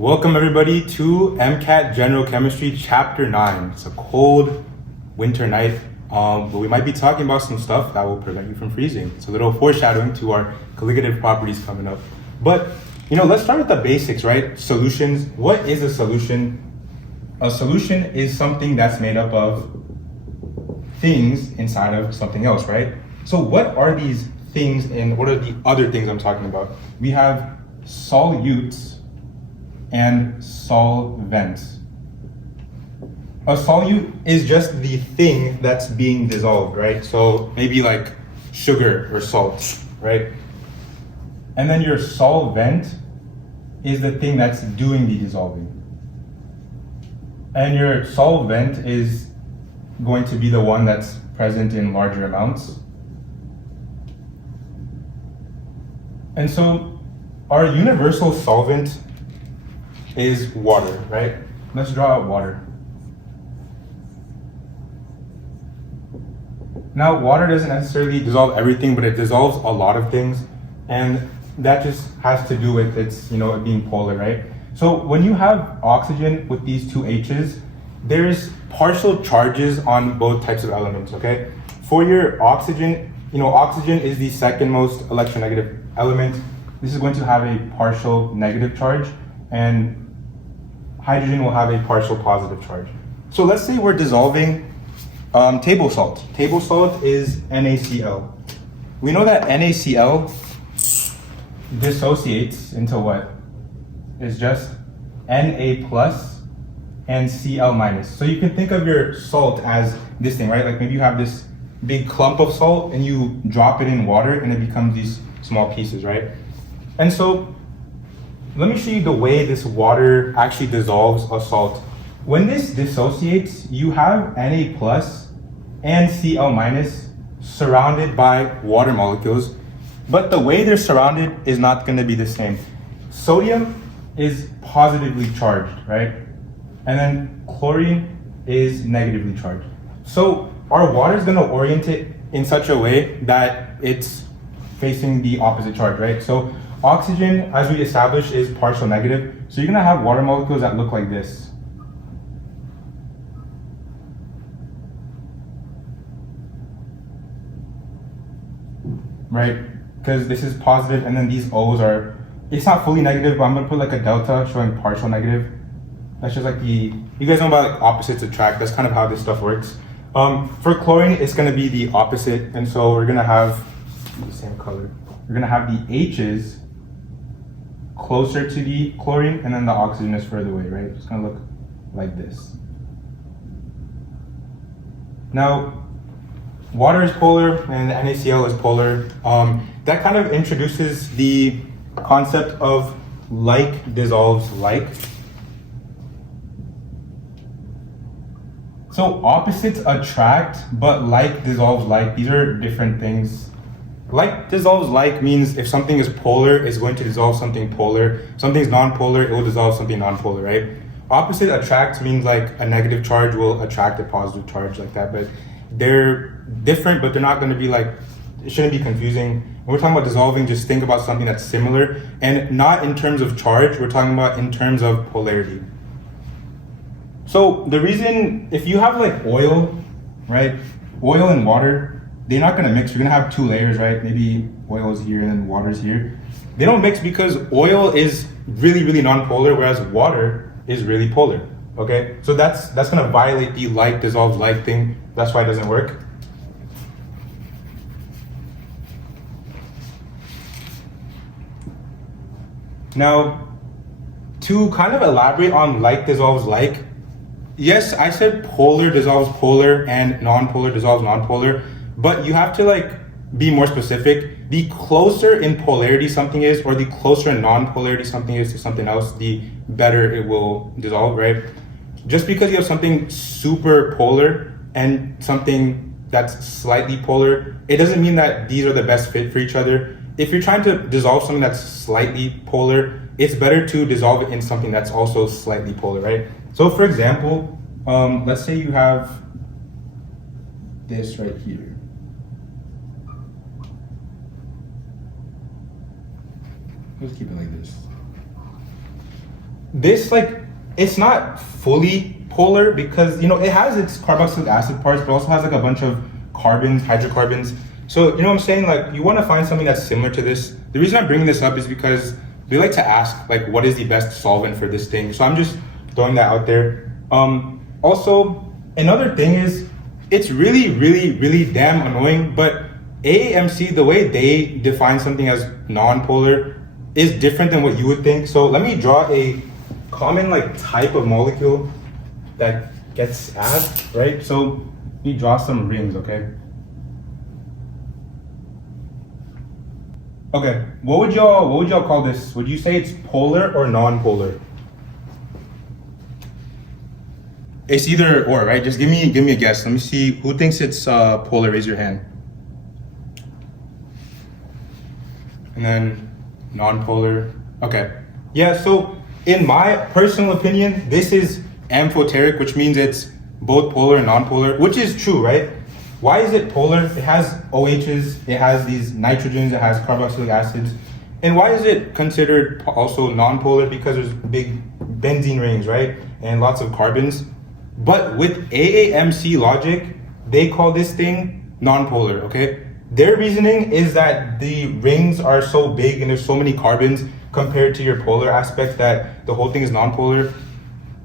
Welcome everybody to MCAT General Chemistry Chapter 9. It's a cold winter night, but we might be talking about some stuff that will prevent you from freezing. It's a little foreshadowing to our colligative properties coming up. But, let's start with the basics, right? Solutions. What is a solution? A solution is something that's made up of things inside of something else, right? So what are these things and what are the other things I'm talking about? We have solutes and solvents. A solute is just the thing that's being dissolved, right? So maybe like sugar or salt, right? And then your solvent is the thing that's doing the dissolving. And your solvent is going to be the one that's present in larger amounts. And so our universal solvent is water, right? Let's draw out water. Now, water doesn't necessarily dissolve everything, but it dissolves a lot of things. And that just has to do with its, it being polar, right? So when you have oxygen with these two H's, there's partial charges on both types of elements, okay? For your oxygen, oxygen is the second most electronegative element. This is going to have a partial negative charge, and hydrogen will have a partial positive charge. So let's say we're dissolving table salt. Table salt is NaCl. We know that NaCl dissociates into what? It's just Na plus and Cl minus. So you can think of your salt as this thing, right? Like maybe you have this big clump of salt and you drop it in water and it becomes these small pieces, right? And so let me show you the way this water actually dissolves a salt. When this dissociates, you have Na plus and Cl minus surrounded by water molecules, but the way they're surrounded is not going to be the same. Sodium is positively charged, right? And then chlorine is negatively charged. So our water is going to orient it in such a way that it's facing the opposite charge, right? So oxygen, as we established, is partial negative. So you're going to have water molecules that look like this. Right? Because this is positive, and then these O's are, it's not fully negative, but I'm going to put like a delta showing partial negative. That's just like you guys know about like opposites attract. That's kind of how this stuff works. For chlorine, it's going to be the opposite. And so we're going to have the same color. We're going to have the H's closer to the chlorine, and then the oxygen is further away, right? It's going to look like this. Now, water is polar and NaCl is polar. That kind of introduces the concept of like dissolves like. So opposites attract, but like dissolves like. These are different things. Like dissolves like means if something is polar, it's going to dissolve something polar. Something's non-polar, it will dissolve something non-polar, right? Opposite attracts means like a negative charge will attract a positive charge like that, but they're different, but they're not going to be like, it shouldn't be confusing. When we're talking about dissolving, just think about something that's similar, and not in terms of charge, we're talking about in terms of polarity. So the reason, if you have like oil, right? Oil and water, they're not gonna mix. You're gonna have two layers, right? Maybe oil is here and then water is here. They don't mix because oil is really, really non-polar, whereas water is really polar, okay? So that's gonna violate the like dissolves like thing. That's why it doesn't work. Now, to kind of elaborate on like dissolves like, yes, I said polar dissolves polar and non-polar dissolves non-polar, but you have to like be more specific. The closer in polarity something is, or the closer in non-polarity something is to something else, the better it will dissolve, right? Just because you have something super polar and something that's slightly polar, it doesn't mean that these are the best fit for each other. If you're trying to dissolve something that's slightly polar, it's better to dissolve it in something that's also slightly polar, right? So for example, let's say you have this right here. Let's keep it like this. this, like, it's not fully polar because, you know, it has its carboxylic acid parts, but also has like a bunch of carbons, hydrocarbons. So, you know what I'm saying? Like, you want to find something that's similar to this. The reason I'm bringing this up is because they like to ask, like, what is the best solvent for this thing? So I'm just throwing that out there. Also, another thing is, it's really damn annoying, but AAMC, the way they define something as non-polar is different than what you would think. So let me draw a common like type of molecule that gets asked, right? So we draw some rings, okay? Okay, what would y'all call this? Would you say it's polar or non-polar? It's either or, right? Just give me a guess. Let me see who thinks it's polar. Raise your hand. And then non-polar. Okay. Yeah, so in my personal opinion, this is amphoteric, which means it's both polar and non-polar, which is true, right? Why is it polar? It has OHs, it has these nitrogens, it has carboxylic acids. And why is it considered also non-polar? Because there's big benzene rings, right? And lots of carbons. But with AAMC logic, they call this thing non-polar, okay? Their reasoning is that the rings are so big and there's so many carbons compared to your polar aspect that the whole thing is non-polar.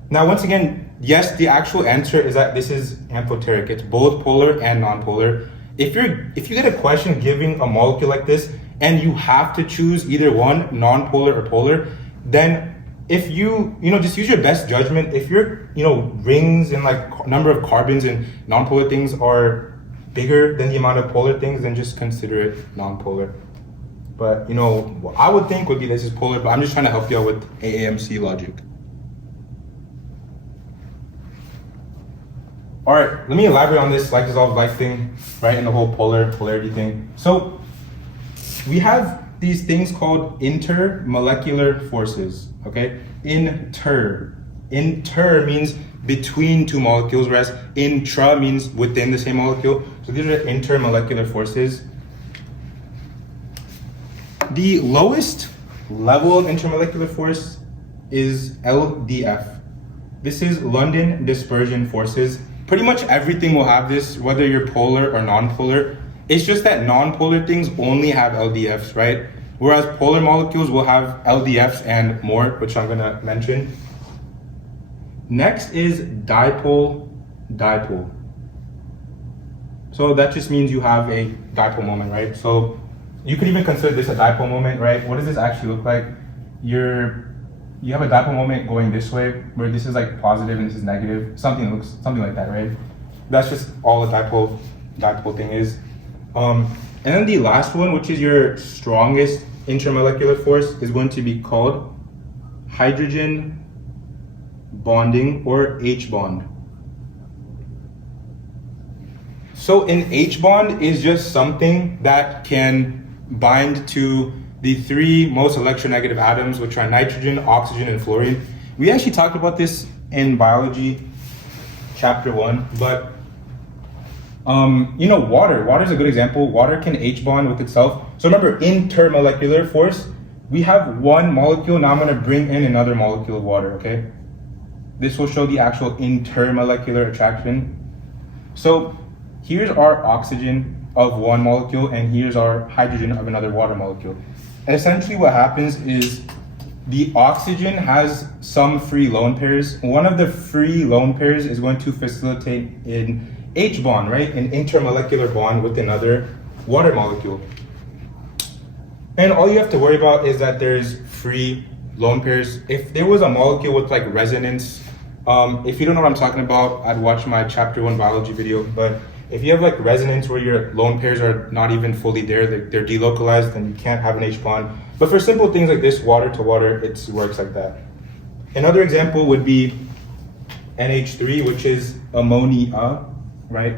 Now, once again, yes, the actual answer is that this is amphoteric. It's both polar and non-polar. If you get a question giving a molecule like this and you have to choose either one, non-polar or polar, then if you just use your best judgment. If your rings and like number of carbons and non-polar things are bigger than the amount of polar things, then just consider it non-polar. But what I would think would be this is polar, but I'm just trying to help you out with AAMC logic. All right, let me elaborate on this like dissolved like thing, right, and the whole polarity thing. So we have these things called intermolecular forces, okay? Inter means between two molecules, whereas intra means within the same molecule. So these are intermolecular forces. The lowest level of intermolecular force is LDF. This is London dispersion forces. Pretty much everything will have this, whether you're polar or non-polar. It's just that non-polar things only have LDFs, right? Whereas polar molecules will have LDFs and more, which I'm gonna mention. Next is dipole-dipole. So that just means you have a dipole moment, right? So you could even consider this a dipole moment, right? What does this actually look like? You have a dipole moment going this way, where this is like positive and this is negative. Something like that, right? That's just all a dipole thing is. And then the last one, which is your strongest intermolecular force, is going to be called hydrogen bonding, or H bond. So an H bond is just something that can bind to the three most electronegative atoms, which are nitrogen, oxygen, and fluorine. We actually talked about this in biology chapter 1, but water is a good example. Water can H bond with itself. So remember, intermolecular force, we have one molecule. Now I'm going to bring in another molecule of water, okay? This will show the actual intermolecular attraction. So here's our oxygen of one molecule, and here's our hydrogen of another water molecule. And essentially what happens is the oxygen has some free lone pairs. One of the free lone pairs is going to facilitate an H bond, right? An intermolecular bond with another water molecule. And all you have to worry about is that there's free lone pairs. If there was a molecule with like resonance, if you don't know what I'm talking about, I'd watch my chapter 1 biology video. But if you have like resonance where your lone pairs are not even fully there, they're delocalized, then you can't have an H bond. But for simple things like this, water to water, it works like that. Another example would be NH3, which is ammonia, right?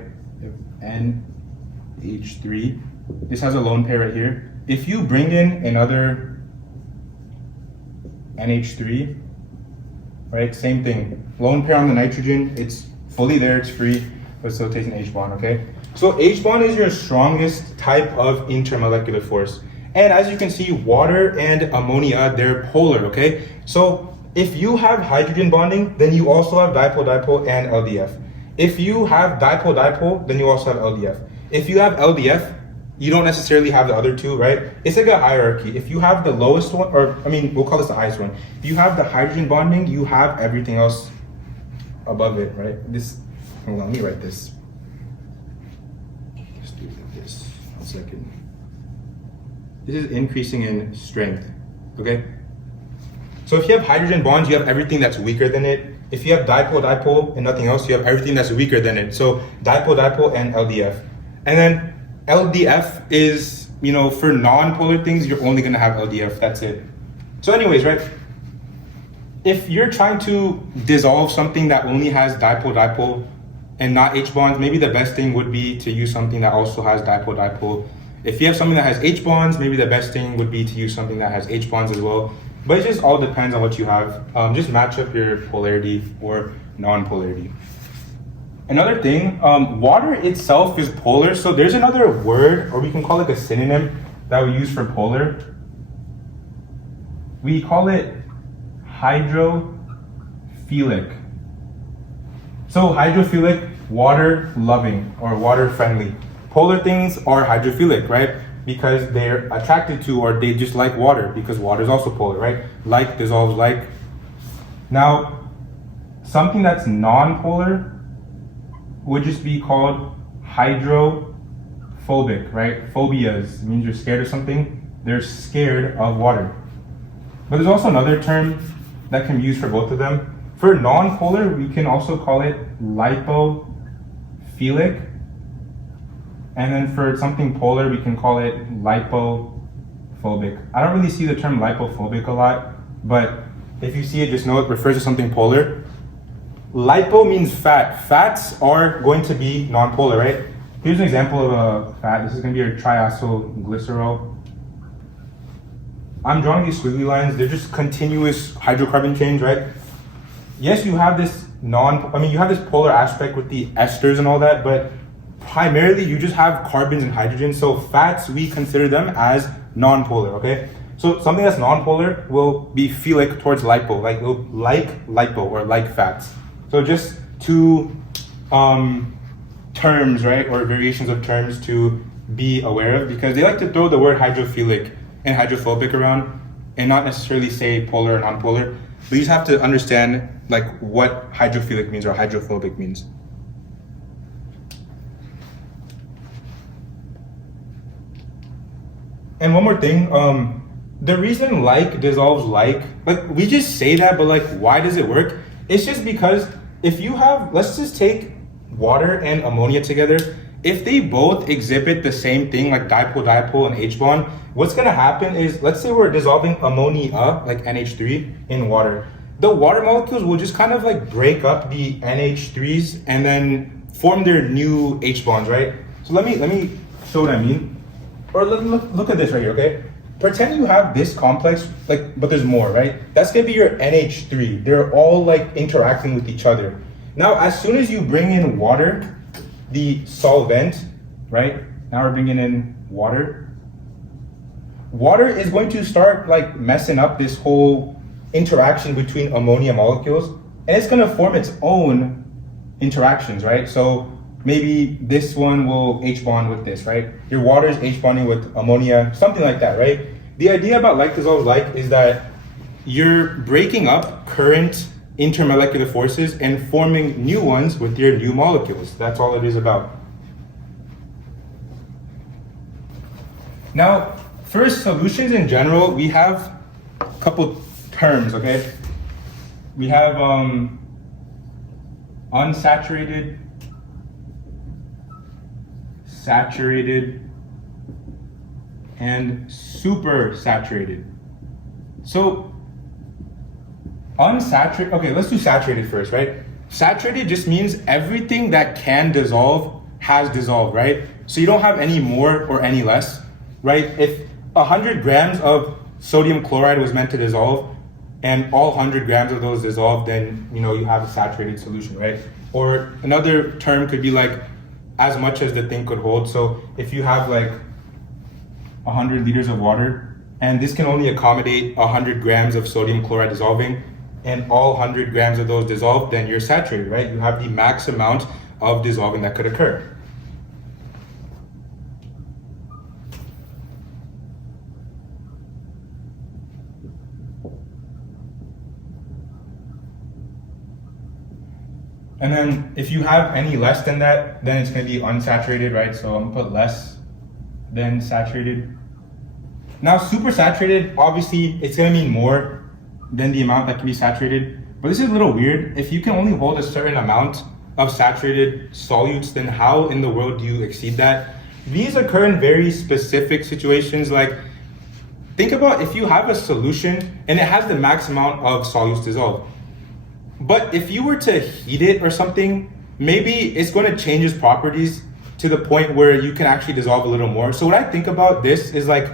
NH3. This has a lone pair right here. If you bring in another NH3, right? Same thing. Lone pair on the nitrogen, it's fully there, it's free, but still takes an H bond, okay? So H bond is your strongest type of intermolecular force. And as you can see, water and ammonia, they're polar, okay? So If you have hydrogen bonding, then you also have dipole-dipole and LDF. If you have dipole-dipole, then you also have LDF. If you have LDF, you don't necessarily have the other two, right? It's like a hierarchy. If you have the lowest one, or I mean, we'll call this the highest one. If you have the hydrogen bonding, you have everything else above it, right? Hold on, let me write this. Let's do this. 1 second. This is increasing in strength, okay? So if you have hydrogen bonds, you have everything that's weaker than it. If you have dipole-dipole and nothing else, you have everything that's weaker than it. So dipole-dipole and LDF. And then LDF is, for non-polar things, you're only gonna have LDF, that's it. So anyways, right? If you're trying to dissolve something that only has dipole-dipole and not H bonds, maybe the best thing would be to use something that also has dipole-dipole. If you have something that has H bonds, maybe the best thing would be to use something that has H bonds as well. But it just all depends on what you have. Just match up your polarity or non-polarity. Another thing, water itself is polar, so there's another word, or we can call it a synonym that we use for polar. We call it hydrophilic. So hydrophilic, water loving or water friendly. Polar things are hydrophilic, right? Because they're attracted to, or they just like water, because water is also polar, right? Like dissolves like. Now, something that's non-polar would just be called hydrophobic, right? Phobias means you're scared of something. They're scared of water. But there's also another term that can be used for both of them. For non-polar, we can also call it lipophilic. And then for something polar, we can call it lipophobic. I don't really see the term lipophobic a lot, but if you see it, just know it refers to something polar. Lipo means fat. Fats are going to be non-polar, right? Here's an example of a fat. This is going to be your triacylglycerol. I'm drawing these squiggly lines. They're just continuous hydrocarbon chains, right? Yes, you have this you have this polar aspect with the esters and all that, but primarily you just have carbons and hydrogen. So fats, we consider them as non-polar, okay? So something that's non-polar will be philic towards lipo, like lipo or like fats. So just two terms, right, or variations of terms to be aware of, because they like to throw the word hydrophilic and hydrophobic around and not necessarily say polar or non-polar. But you just have to understand like what hydrophilic means or hydrophobic means. And one more thing, the reason like dissolves like we just say that, but like why does it work? It's just because if you have, let's just take water and ammonia together. If they both exhibit the same thing, like dipole-dipole and H bond, what's gonna happen is, let's say we're dissolving ammonia, like NH3, in water. The water molecules will just kind of like break up the NH3s and then form their new H bonds, right? So let me show what I mean. Or look at this right here, okay? Pretend you have this complex, but there's more, right? That's gonna be your NH3. They're all like interacting with each other. Now, as soon as you bring in water, the solvent, right? Now we're bringing in water. Water is going to start like messing up this whole interaction between ammonia molecules, and it's gonna form its own interactions, right? So maybe this one will H bond with this, right? Your water is H bonding with ammonia, something like that, right? The idea about like dissolves like is that you're breaking up current intermolecular forces and forming new ones with your new molecules. That's all it is about. Now, for solutions in general, we have a couple terms, okay? We have unsaturated, saturated, and supersaturated. So unsaturated, okay, let's do saturated first, right? Saturated just means everything that can dissolve has dissolved, right? So you don't have any more or any less, right? If 100 grams of sodium chloride was meant to dissolve and all 100 grams of those dissolved, then you have a saturated solution, right? Or another term could be like as much as the thing could hold. So if you have like 100 liters of water and this can only accommodate 100 grams of sodium chloride dissolving, and all 100 grams of those dissolve, then you're saturated, right? You have the max amount of dissolving that could occur. And then if you have any less than that, then it's going to be unsaturated, right? So I'm going to put less than saturated. Now, supersaturated, obviously, it's going to mean more than the amount that can be saturated. But this is a little weird. If you can only hold a certain amount of saturated solutes, then how in the world do you exceed that? These occur in very specific situations. Like, think about if you have a solution and it has the max amount of solutes dissolved. But if you were to heat it or something, maybe it's going to change its properties to the point where you can actually dissolve a little more. So what I think about this is like,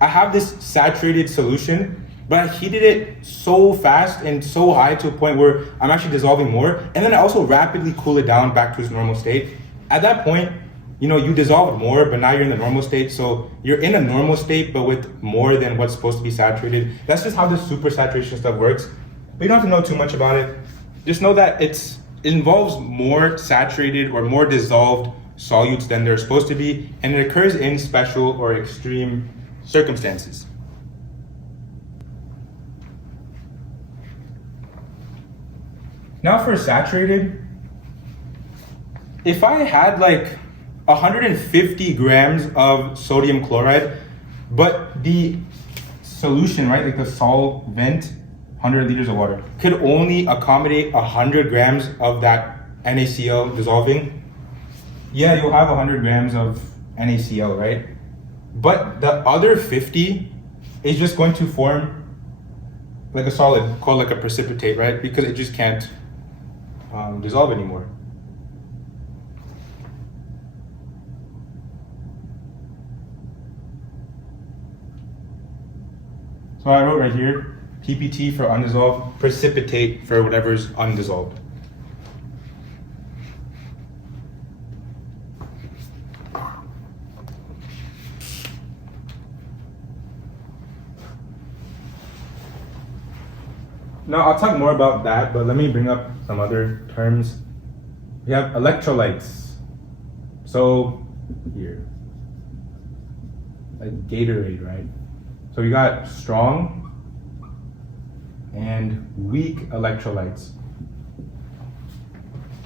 I have this saturated solution, but I heated it so fast and so high to a point where I'm actually dissolving more. And then I also rapidly cool it down back to its normal state. At that point, you dissolved more, but now you're in the normal state. So you're in a normal state, but with more than what's supposed to be saturated. That's just how the supersaturation stuff works. But you don't have to know too much about it. Just know that it involves more saturated or more dissolved solutes than they're supposed to be, and it occurs in special or extreme circumstances. Now for saturated, if I had like 150 grams of sodium chloride, but the solution, right, like the solvent, 100 liters of water, could only accommodate 100 grams of that NaCl dissolving, yeah, you'll have 100 grams of NaCl, right? But the other 50 is just going to form like a solid called like a precipitate, right? Because it just can't dissolve anymore. So I wrote right here, PPT for undissolved, precipitate for whatever's undissolved. Now I'll talk more about that, but let me bring up some other terms. We have electrolytes. So here, like Gatorade, right? So we got strong and weak electrolytes.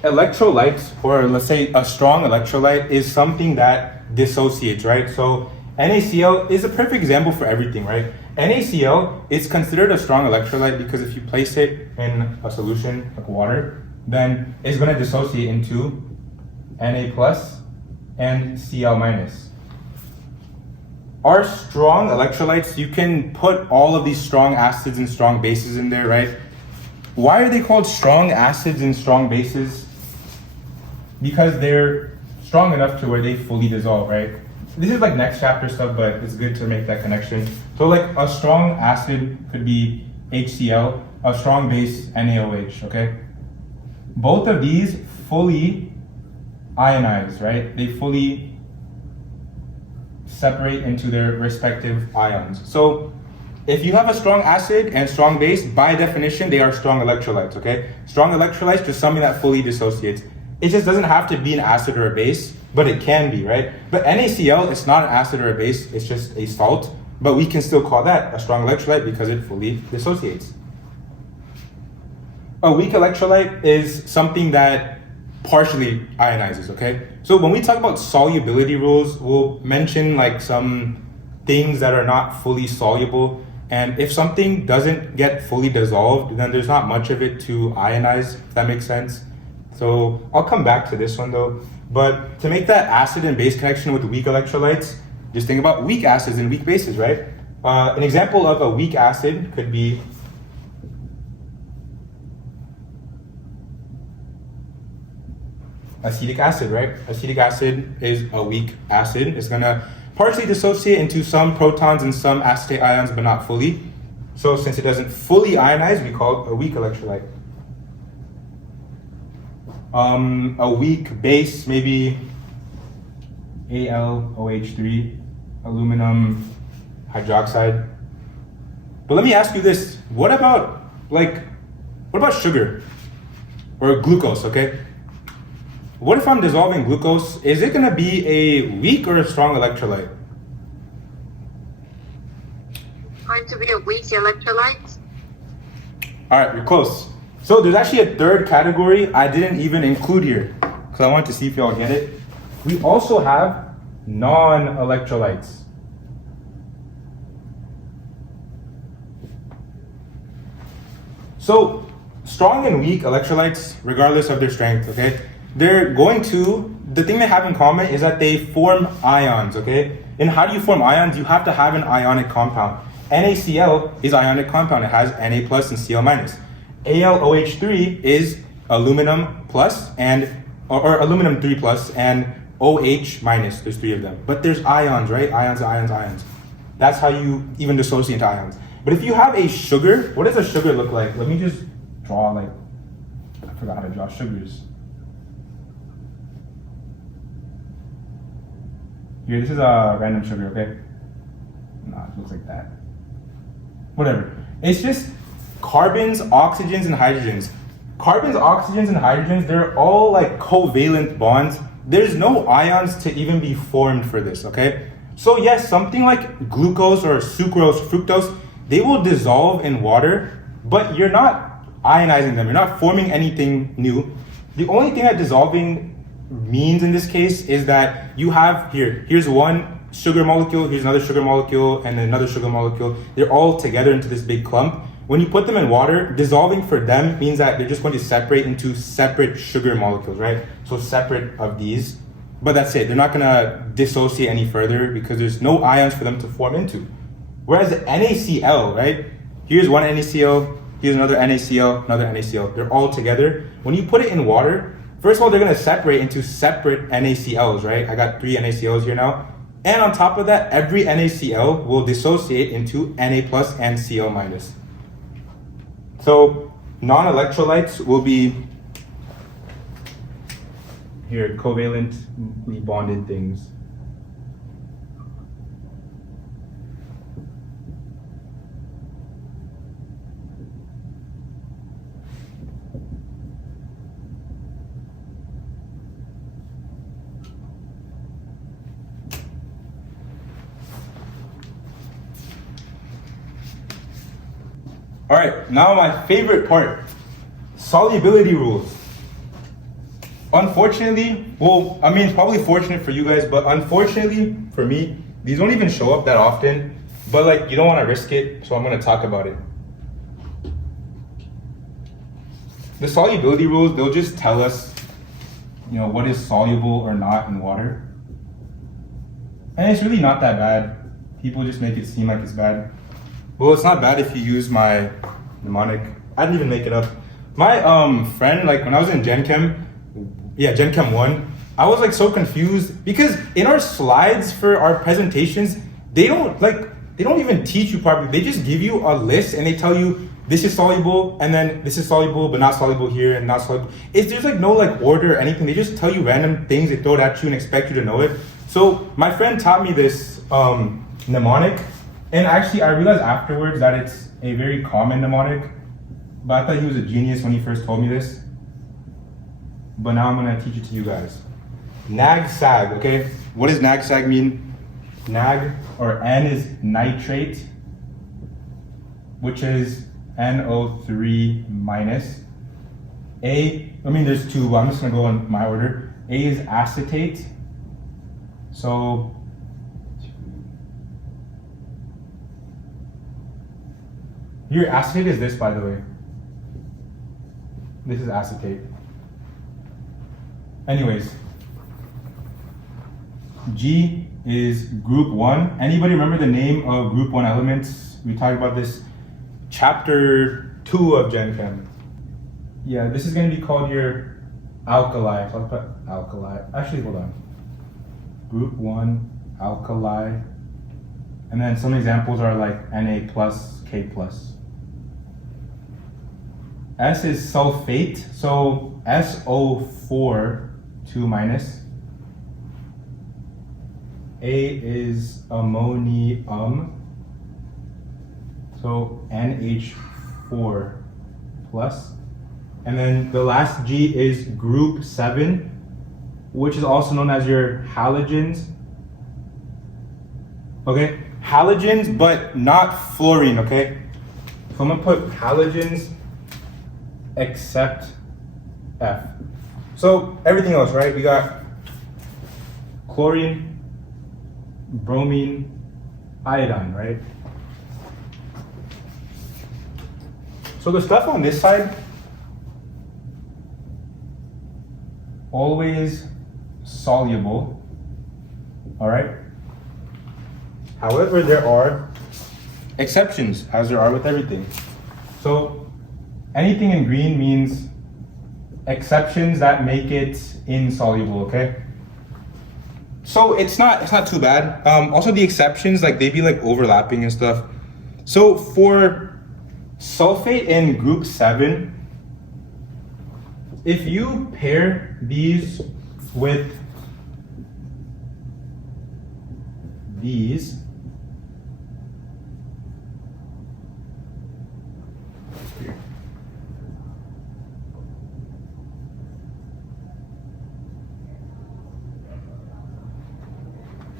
Electrolytes, or let's say a strong electrolyte, is something that dissociates, right? So NaCl is a perfect example for everything, right? NaCl is considered a strong electrolyte because if you place it in a solution like water, then it's going to dissociate into Na plus and Cl minus. Our strong electrolytes, you can put all of these strong acids and strong bases in there, right? Why are they called strong acids and strong bases? Because they're strong enough to where they fully dissolve, right? This is like next chapter stuff, but it's good to make that connection. So like a strong acid could be HCl, a strong base NaOH, okay? Both of these fully ionize, right? They fully separate into their respective ions. So if you have a strong acid and strong base, by definition, they are strong electrolytes, okay? Strong electrolytes, just something that fully dissociates. It just doesn't have to be an acid or a base, but it can be, right? But NaCl, it's not an acid or a base, it's just a salt, but we can still call that a strong electrolyte because it fully dissociates. A weak electrolyte is something that partially ionizes, okay? So when we talk about solubility rules, we'll mention like some things that are not fully soluble. And if something doesn't get fully dissolved, then there's not much of it to ionize, if that makes sense. So I'll come back to this one though. But to make that acid and base connection with weak electrolytes, just think about weak acids and weak bases, right? An example of a weak acid could be acetic acid, right? Acetic acid is a weak acid. It's gonna partially dissociate into some protons and some acetate ions, but not fully. So since it doesn't fully ionize, we call it a weak electrolyte. A weak base, maybe AlOH3, aluminum hydroxide. But let me ask you this, what about like What about sugar or glucose, okay? What if I'm dissolving glucose? Is it gonna be a weak or a strong electrolyte? Going to be a weak electrolyte. All right, you're close. So there's actually a third category I didn't even include here because I wanted to see if y'all get it. We also have non-electrolytes. So strong and weak electrolytes, regardless of their strength, okay, the thing they have in common is that they form ions, okay? And how do you form ions? You have to have an ionic compound. NaCl is ionic compound. It has Na plus and Cl minus. AlOH3 is aluminum plus or aluminum 3 plus and OH minus. There's 3 of them. But there's ions, right? Ions, ions, ions. That's how you even dissociate into ions. But if you have a sugar, what does a sugar look like? Let me just draw I forgot how to draw sugars. Here, this is a random sugar, okay? No, it looks like that. Whatever. It's just carbons, oxygens, and hydrogens. Carbons, oxygens, and hydrogens, they're all like covalent bonds. There's no ions to even be formed for this, okay? So yes, something like glucose or sucrose, fructose, they will dissolve in water, but you're not ionizing them. You're not forming anything new. The only thing that dissolving means in this case is that you have here's one sugar molecule, here's another sugar molecule, and another sugar molecule. They're all together into this big clump. When you put them in water, dissolving for them means that they're just going to separate into separate sugar molecules, right? So separate of these, but that's it. They're not gonna dissociate any further because there's no ions for them to form into. Whereas the NaCl, right? Here's one NaCl, here's another NaCl, another NaCl. They're all together. When you put it in water, first of all, they're gonna separate into separate NaCls, right? I got 3 NaCls here now. And on top of that, every NaCl will dissociate into Na plus and Cl minus. So non-electrolytes will be here, covalently bonded things. All right, now my favorite part, solubility rules. Unfortunately, well, I mean, it's probably fortunate for you guys, but unfortunately for me, these don't even show up that often, but like, you don't want to risk it, so I'm going to talk about it. The solubility rules, they'll just tell us, what is soluble or not in water. And it's really not that bad. People just make it seem like it's bad. Well, it's not bad if you use my mnemonic. I didn't even make it up. My friend, like when I was in Gen Chem 1, I was like so confused because in our slides for our presentations, they don't even teach you properly. They just give you a list and they tell you this is soluble and then this is soluble but not soluble here and not soluble. There's like no like order or anything. They just tell you random things, they throw it at you and expect you to know it. So my friend taught me this mnemonic. And actually, I realized afterwards that it's a very common mnemonic, but I thought he was a genius when he first told me this. But now I'm gonna teach it to you guys. NAG-SAG, okay? What does NAG-SAG mean? NAG, or N is nitrate, which is NO3 minus. There's 2, but I'm just gonna go in my order. A is acetate, so your acetate is this, by the way. This is acetate. Anyways, G is group 1. Anybody remember the name of group 1 elements? We talked about this chapter 2 of Gen Chem. Yeah, this is going to be called your alkali. So I'll put alkali. Actually, hold on. Group 1 alkali. And then some examples are like Na plus, K plus. S is sulfate, so SO4, 2 minus. A is ammonium, so NH4 plus. And then the last G is group 7, which is also known as your halogens. Okay, halogens, but not fluorine, okay? So I'm gonna put halogens except F. So everything else, right? We got chlorine, bromine, iodine, right? So the stuff on this side, always soluble, all right? However, there are exceptions, as there are with everything. So anything in green means exceptions that make it insoluble, okay? So it's not too bad. Also the exceptions, like they be like overlapping and stuff. So for sulfate in group 7, if you pair these with these,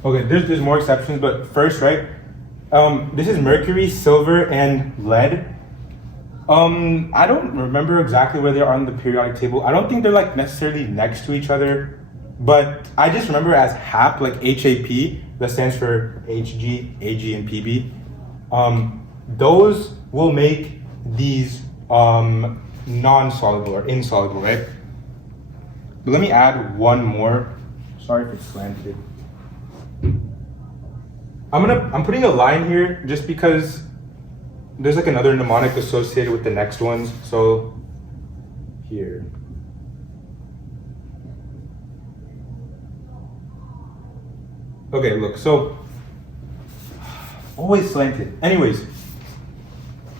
okay, there's more exceptions, but first, right? This is mercury, silver, and lead. I don't remember exactly where they are on the periodic table. I don't think they're like necessarily next to each other, but I just remember as HAP, like HAP, that stands for Hg, Ag, and Pb. Those will make these non-soluble or insoluble, right? But let me add one more. Sorry if it's slanted. I'm putting a line here just because there's like another mnemonic associated with the next ones. So here. Okay, look, so always slanted. Anyways,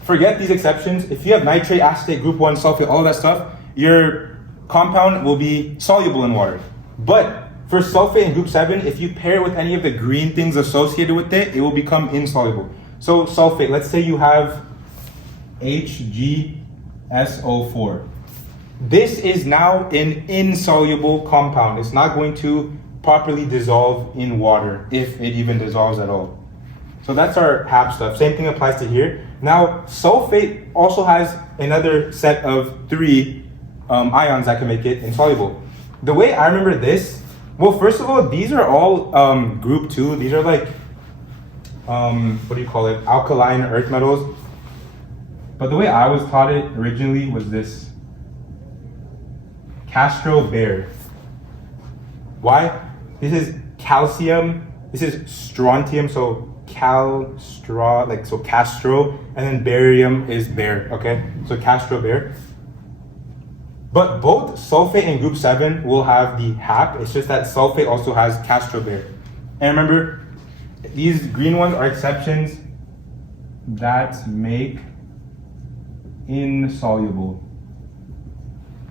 forget these exceptions. If you have nitrate, acetate, group 1, sulfate, all of that stuff, your compound will be soluble in water. But for sulfate in group 7, if you pair it with any of the green things associated with it, it will become insoluble. So sulfate, let's say you have HgSO4. This is now an insoluble compound. It's not going to properly dissolve in water, if it even dissolves at all. So that's our HAP stuff. Same thing applies to here. Now, sulfate also has another set of 3 ions that can make it insoluble. The way I remember this, well, first of all, these are all group 2. These are like, what do you call it? Alkaline earth metals. But the way I was taught it originally was this. Castro Bear. Why? This is calcium. This is strontium. So so Castro, and then barium is Bear. Okay, so Castro Bear. But both sulfate and group 7 will have the HAP. It's just that sulfate also has Castro Bear. And remember, these green ones are exceptions that make insoluble.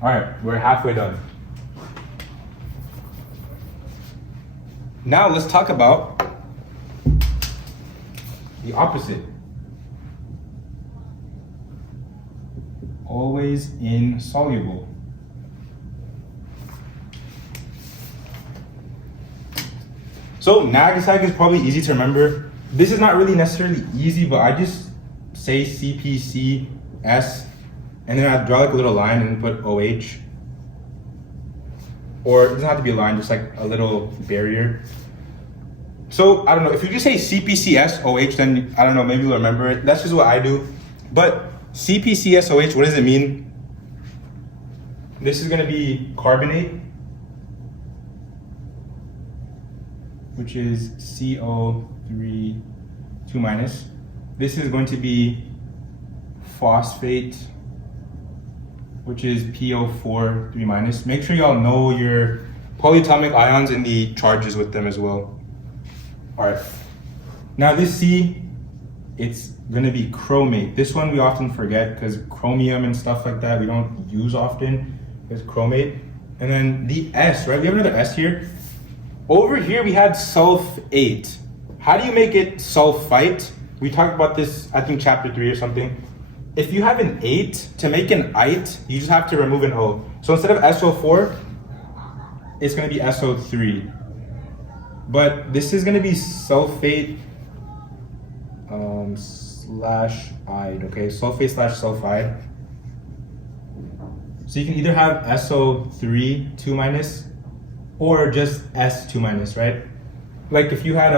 All right, we're halfway done. Now let's talk about the opposite. Always insoluble. So Nagasaki is probably easy to remember. This is not really necessarily easy, but I just say CpCs, and then I draw like a little line and put OH. Or it doesn't have to be a line, just like a little barrier. So I don't know, if you just say CpCsOH, then I don't know, maybe you'll remember it. That's just what I do. But CpCsOH, what does it mean? This is gonna be carbonate, which is CO3 2-. This is going to be phosphate, which is PO4 3-. Make sure y'all know your polyatomic ions and the charges with them as well. All right, now this C, it's gonna be chromate. This one we often forget because chromium and stuff like that we don't use often. It's chromate. And then the S, right? We have another S here. Over here we had sulfate. How do you make it sulfite? We talked about this, I think chapter 3 or something. if you have an 8, to make an ite, you just have to remove an O. So instead of SO4, it's going to be SO3. But this is going to be sulfate slash ide, okay? Sulfate slash sulfide. So you can either have SO3 2 minus or just S 2 minus, right? Like if you had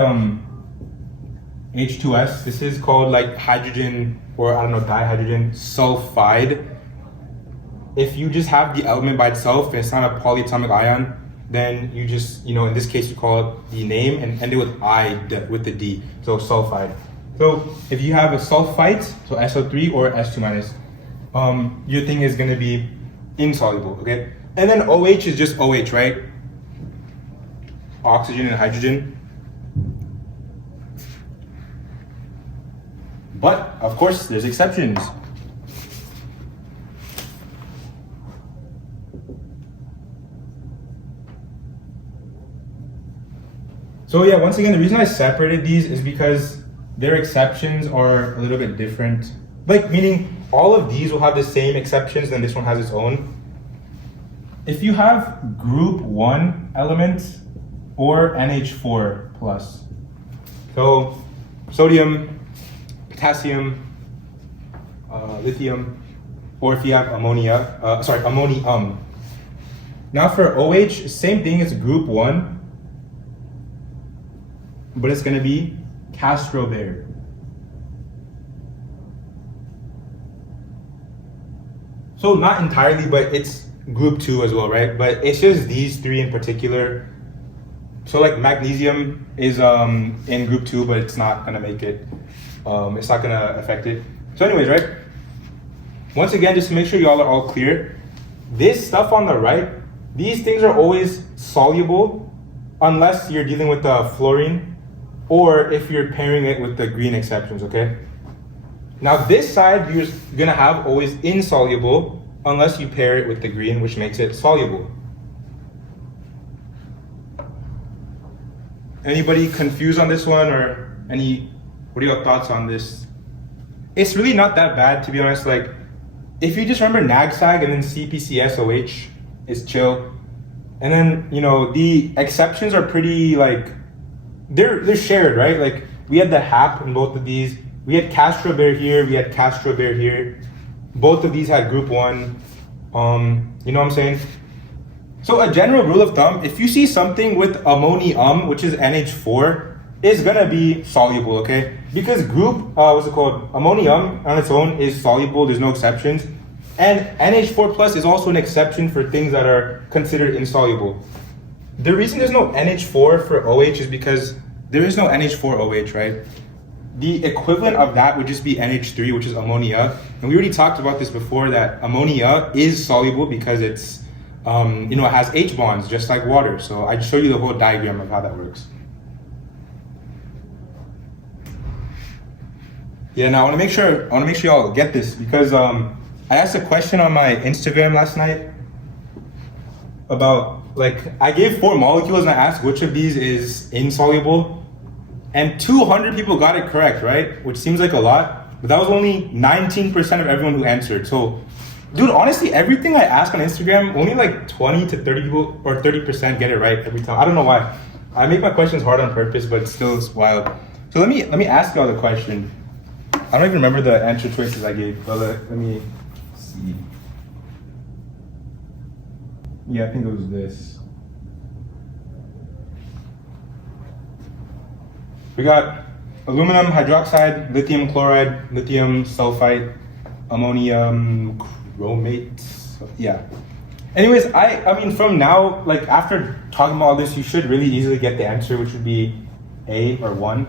H2S, this is called like hydrogen, or I don't know, dihydrogen sulfide. If you just have the element by itself and it's not a polyatomic ion, then you just, you know, in this case you call it the name and end it with ide, with the D, so sulfide. So if you have a sulfite, so SO3 or S2 minus, your thing is gonna be insoluble, okay? And then OH is just OH, right? Oxygen and hydrogen. But of course, there's exceptions. So yeah, once again, the reason I separated these is because their exceptions are a little bit different. Like, meaning all of these will have the same exceptions, then this one has its own. If you have group 1 elements or NH4 plus, so sodium, potassium, lithium, or if you have ammonia, ammonium. Now for OH, same thing as group 1, but it's gonna be Castro-Bear. So not entirely, but it's group 2 as well, right? But it's just these 3 in particular. So like magnesium is in group 2, but it's not gonna make it. It's not gonna affect it. So anyways, right? Once again, just to make sure y'all are all clear, this stuff on the right, these things are always soluble unless you're dealing with the fluorine or if you're pairing it with the green exceptions, okay? Now this side, you're gonna have always insoluble unless you pair it with the green, which makes it soluble. Anybody confused on this one, or what are your thoughts on this? It's really not that bad, to be honest. Like, if you just remember NAGSAG and then CpCSOH is chill. And then, you know, the exceptions are pretty, like, they're shared, right? Like, we had the HAP in both of these. We had Castro-Bear here, we had Castro-Bear here. Both of these had group 1. You know what I'm saying? So a general rule of thumb, if you see something with ammonium, which is NH4, it's gonna be soluble, okay? Because group, what's it called? Ammonium on its own is soluble, there's no exceptions. And NH4 plus is also an exception for things that are considered insoluble. The reason there's no NH4 for OH is because there is no NH4OH, right? The equivalent of that would just be NH3, which is ammonia. And we already talked about this before, that ammonia is soluble because it's, you know, it has H bonds just like water. So I just showed you the whole diagram of how that works. Yeah, now I want to make sure y'all get this, because I asked a question on my Instagram last night about, like, I gave 4 molecules and I asked which of these is insoluble. And 200 people got it correct, right? Which seems like a lot, but that was only 19% of everyone who answered. So, dude, honestly, everything I ask on Instagram, only like 20 to 30 people or 30% get it right every time. I don't know why. I make my questions hard on purpose, but still it's wild. So let me ask y'all the question. I don't even remember the answer choices I gave, but let me see. Yeah, I think it was this. We got aluminum hydroxide, lithium chloride, lithium sulfite, ammonium chromate. Yeah. Anyways, I mean, from now, like, after talking about all this, you should really easily get the answer, which would be A or 1.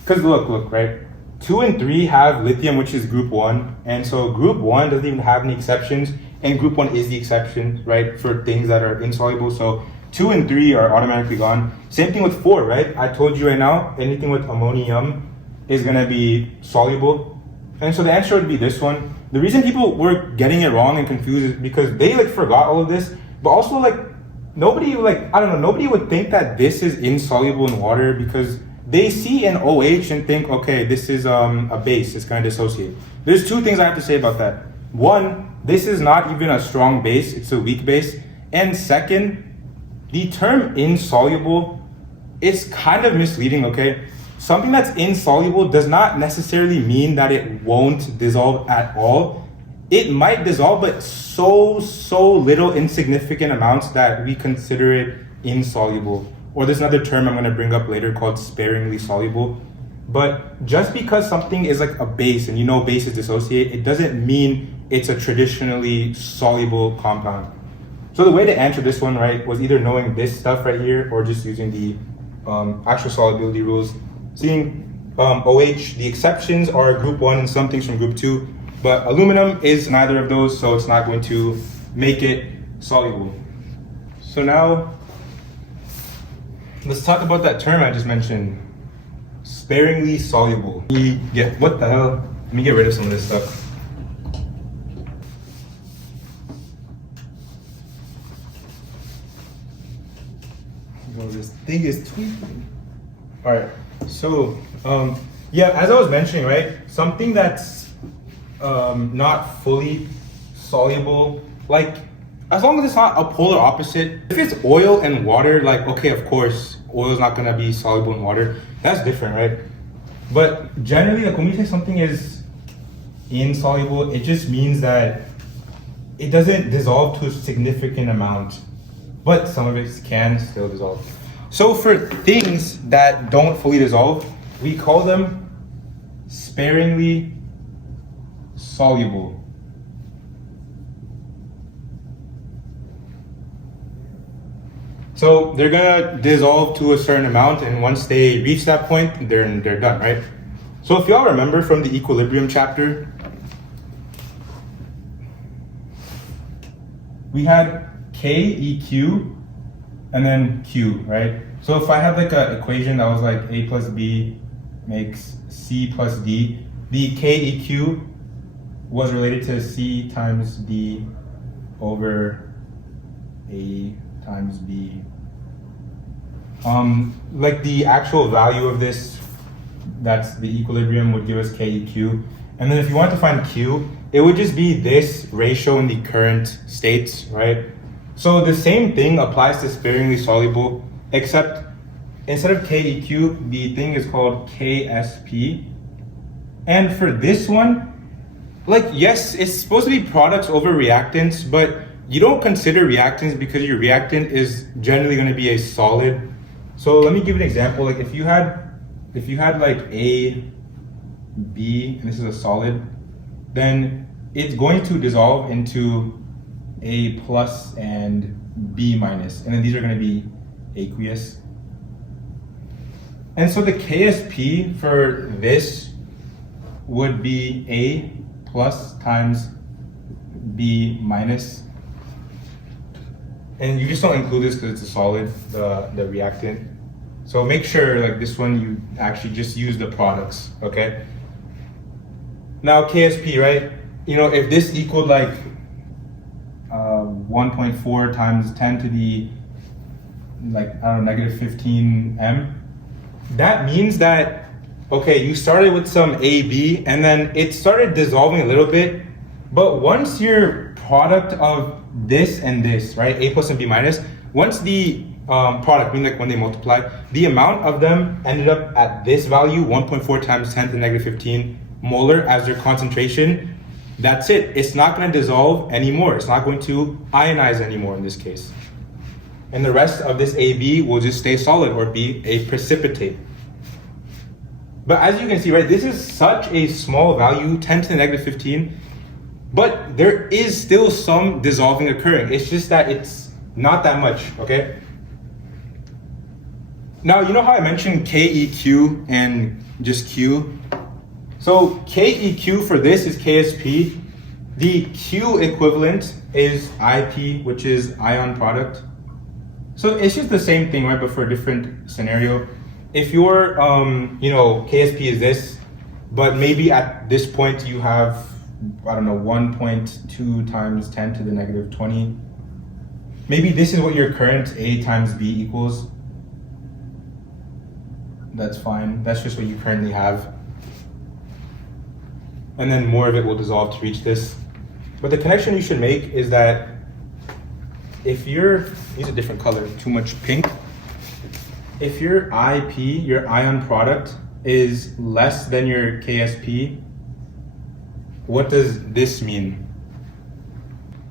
Because look, right? 2 and 3 have lithium, which is group 1. And so group 1 doesn't even have any exceptions. And group 1 is the exception, right? For things that are insoluble. So 2 and 3 are automatically gone. Same thing with 4, right? I told you right now, anything with ammonium is gonna be soluble. And so the answer would be this one. The reason people were getting it wrong and confused is because they like forgot all of this, but also like nobody would think that this is insoluble in water, because they see an OH and think, okay, this is a base, it's going to dissociate. There's two things I have to say about that. One, this is not even a strong base, it's a weak base. And second, the term insoluble is kind of misleading, okay? Something that's insoluble does not necessarily mean that it won't dissolve at all. It might dissolve, but so little insignificant amounts that we consider it insoluble. Or there's another term I'm going to bring up later called sparingly soluble. But just because something is like a base, and you know bases dissociate, it doesn't mean it's a traditionally soluble compound. So the way to answer this one, right, was either knowing this stuff right here or just using the actual solubility rules. Seeing OH, the exceptions are group 1 and some things from group 2, but aluminum is neither of those, so it's not going to make it soluble. So now, let's talk about that term I just mentioned, sparingly soluble. Yeah, what the hell? Let me get rid of some of this stuff. Oh, this thing is tweaking. All right, so yeah, as I was mentioning, right, something that's not fully soluble, like as long as it's not a polar opposite. If it's oil and water, like, okay, of course, oil is not gonna be soluble in water. That's different, right? But generally, like when we say something is insoluble, it just means that it doesn't dissolve to a significant amount, but some of it can still dissolve. So for things that don't fully dissolve, we call them sparingly soluble. So they're gonna dissolve to a certain amount, and once they reach that point, they're done, right? So if y'all remember from the equilibrium chapter, we had K, EQ, and then Q, right? So if I had like an equation that was like A plus B makes C plus D, the K, EQ was related to C times D over A times B. Like the actual value of this, that's the equilibrium, would give us KEQ. And then if you want to find Q, it would just be this ratio in the current states, right? So the same thing applies to sparingly soluble, except instead of KEQ, the thing is called KSP. And for this one, like, yes, it's supposed to be products over reactants, but you don't consider reactants because your reactant is generally going to be a solid. So let me give an example. Like if you had like A, B, and this is a solid, then it's going to dissolve into A plus and B minus, and then these are going to be aqueous. And so the KSP for this would be A plus times B minus. And you just don't include this because it's a solid, the reactant. So make sure like this one you actually just use the products, okay? Now KSP, right? You know, if this equaled like 1.4 times 10 to the like, I don't know, negative 15 M, that means that, okay, you started with some AB and then it started dissolving a little bit, but once your product of this and this, right, A plus and B minus, once the product, meaning like when they multiply, the amount of them ended up at this value, 1.4 times 10 to the negative 15 molar as their concentration, that's it. It's not going to dissolve anymore. It's not going to ionize anymore in this case. And the rest of this AB will just stay solid or be a precipitate. But as you can see, right, this is such a small value, 10 to the negative 15, but there is still some dissolving occurring. It's just that it's not that much, okay? Now, you know how I mentioned KEQ and just Q? So KEQ for this is KSP. The Q equivalent is IP, which is ion product. So it's just the same thing, right, but for a different scenario. If your, you know, KSP is this, but maybe at this point you have, I don't know, 1.2 times 10 to the negative 20. Maybe this is what your current A times B equals. That's fine. That's just what you currently have. And then more of it will dissolve to reach this. But the connection you should make is that if use a different color, too much pink. If your IP, your ion product, is less than your KSP, what does this mean?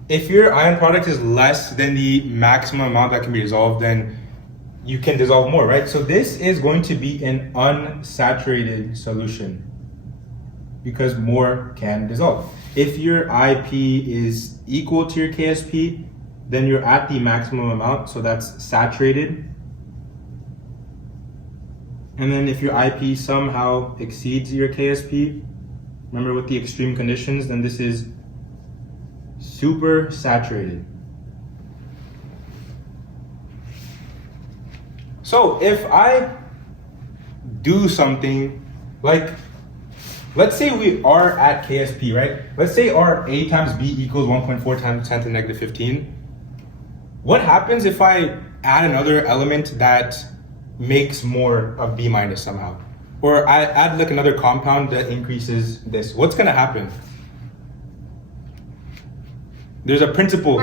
If your ion product is less than the maximum amount that can be dissolved, then you can dissolve more, right? So this is going to be an unsaturated solution because more can dissolve. If your IP is equal to your KSP, then you're at the maximum amount, so that's saturated. And then if your IP somehow exceeds your KSP, remember with the extreme conditions, then this is super saturated. So if I do something like, let's say we are at KSP, right? Let's say our A times B equals 1.4 times 10 to the negative 15. What happens if I add another element that makes more of B minus somehow? Or I add like another compound that increases this? What's gonna happen? There's a principle.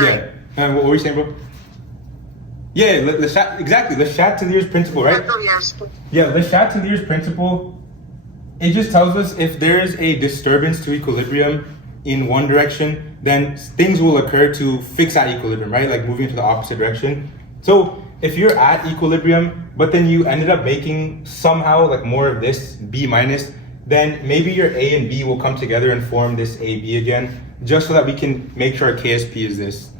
Yeah. And what were you saying, bro? Yeah, let's Chatillier's principle, right? Yeah, the Chatillier's principle. It just tells us if there's a disturbance to equilibrium in one direction, then things will occur to fix that equilibrium, right? Like moving to the opposite direction. So if you're at equilibrium, but then you ended up making somehow like more of this B minus, then maybe your A and B will come together and form this AB again, just so that we can make sure our KSP is this.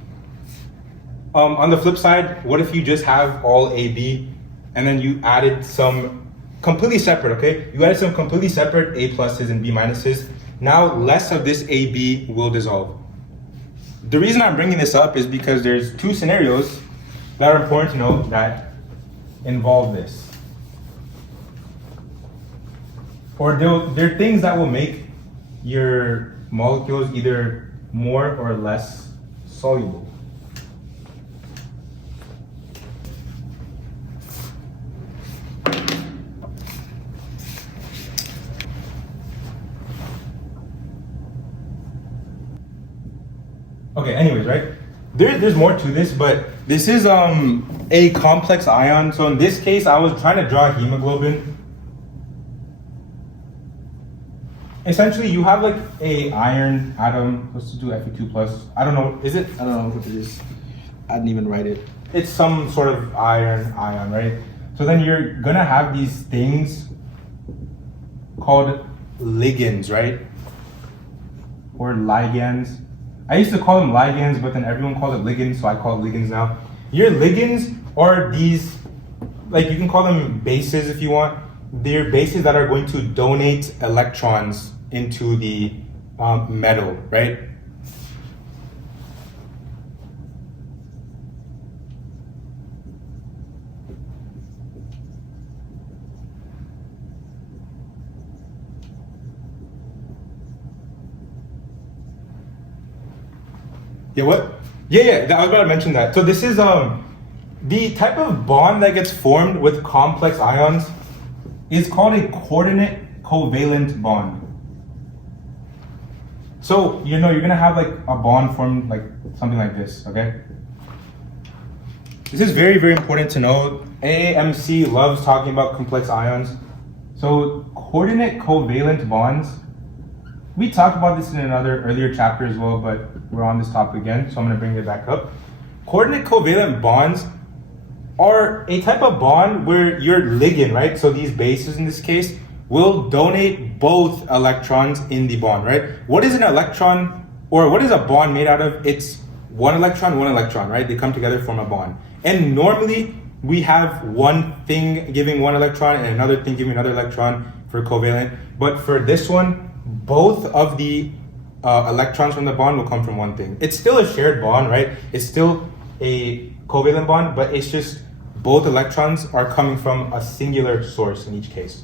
On the flip side, what if you just have all AB and then you added some completely separate, okay? You added some completely separate A pluses and B minuses. Now less of this AB will dissolve. The reason I'm bringing this up is because there's two scenarios that are important to know that involve this. Or they're things that will make your molecules either more or less soluble. Okay, anyways, right? There's more to this, but this is a complex ion. So in this case, I was trying to draw hemoglobin. Essentially, you have like a iron atom. Let's do Fe2 plus. I don't know. Is it? I don't know what it is. I didn't even write it. It's some sort of iron ion, right? So then you're gonna have these things called ligands, right? Or ligands. I used to call them ligands, but then everyone called it ligands, so I call it ligands now. Your ligands are these, like you can call them bases if you want. They're bases that are going to donate electrons into the metal, right? Yeah, what? Yeah, I was about to mention that. So this is the type of bond that gets formed with complex ions is called a coordinate covalent bond. So you're gonna have like a bond formed like something like this, okay? This is very, very important to know. AMC loves talking about complex ions. So coordinate covalent bonds, we talked about this in another earlier chapter as well, but we're on this topic again, so I'm gonna bring it back up. Coordinate covalent bonds are a type of bond where your ligand, right? So these bases in this case will donate both electrons in the bond, right? What is an electron, or what is a bond made out of? It's one electron, right? They come together, form a bond. And normally we have one thing giving one electron and another thing giving another electron for covalent. But for this one, both of the electrons from the bond will come from one thing. It's still a shared bond, right? It's still a covalent bond, but it's just both electrons are coming from a singular source in each case.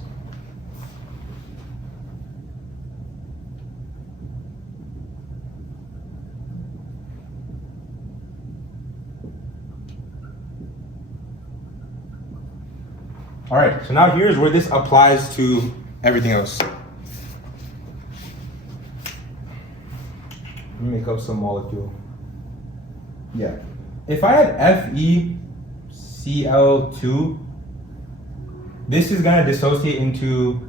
All right, so now here's where this applies to everything else. Let me make up some molecule. Yeah. If I had FeCl2, this is gonna dissociate into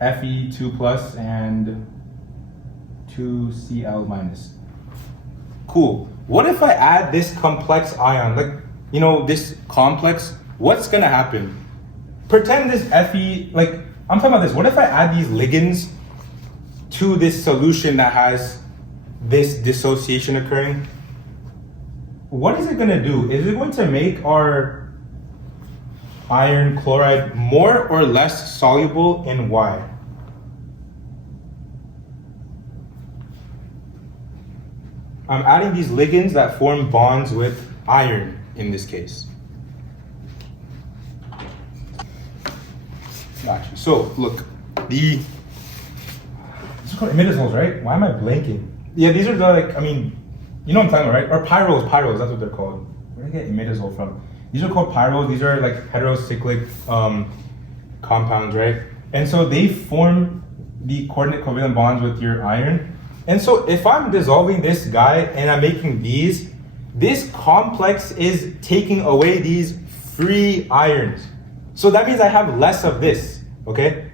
Fe2 plus and 2Cl minus. Cool. What if I add this complex ion, like, you know, this complex, what's gonna happen? Pretend this Fe, like, I'm talking about this. What if I add these ligands to this solution that has this dissociation occurring? What is it gonna do? Is it going to make our iron chloride more or less soluble in Y? I'm adding these ligands that form bonds with iron in this case. Gotcha. So look, these are called imidazoles, right? Why am I blanking? Yeah, these are the, like, I mean, you know what I'm talking about, right? Or pyrols, that's what they're called. Where did I get imidazole from? These are called pyrols. These are like heterocyclic compounds, right? And so they form the coordinate covalent bonds with your iron. And so if I'm dissolving this guy and I'm making these, this complex is taking away these free irons. So that means I have less of this, okay?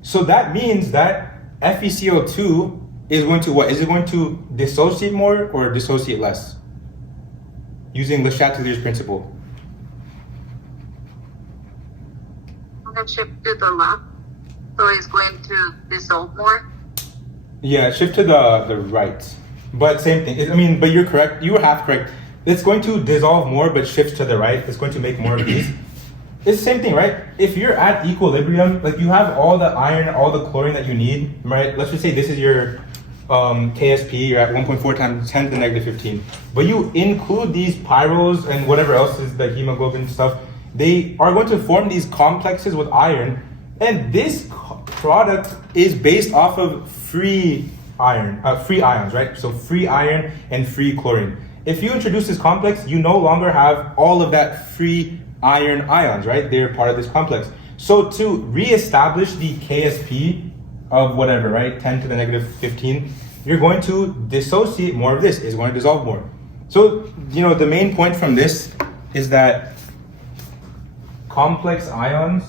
So that means that FeCl2 is going to what? Is it going to dissociate more or dissociate less? Using Le Chatelier's principle. I'm gonna shift to the left, so it's going to dissolve more. Yeah, shift to the right. But same thing. I mean, but you're correct. You were half correct. It's going to dissolve more, but shift to the right. It's going to make more of these. It's the same thing, right? If you're at equilibrium, like you have all the iron, all the chlorine that you need, right? Let's just say this is your KSP, you're at 1.4 times 10 to the negative 15. But you include these pyros and whatever else is the hemoglobin stuff, they are going to form these complexes with iron. And this product is based off of free ions, right? So free iron and free chlorine. If you introduce this complex, you no longer have all of that free iron ions, right? They're part of this complex. So to reestablish the KSP of whatever, right? 10 to the negative 15, you're going to dissociate more of this. It's going to dissolve more. So, you know, the main point from this is that complex ions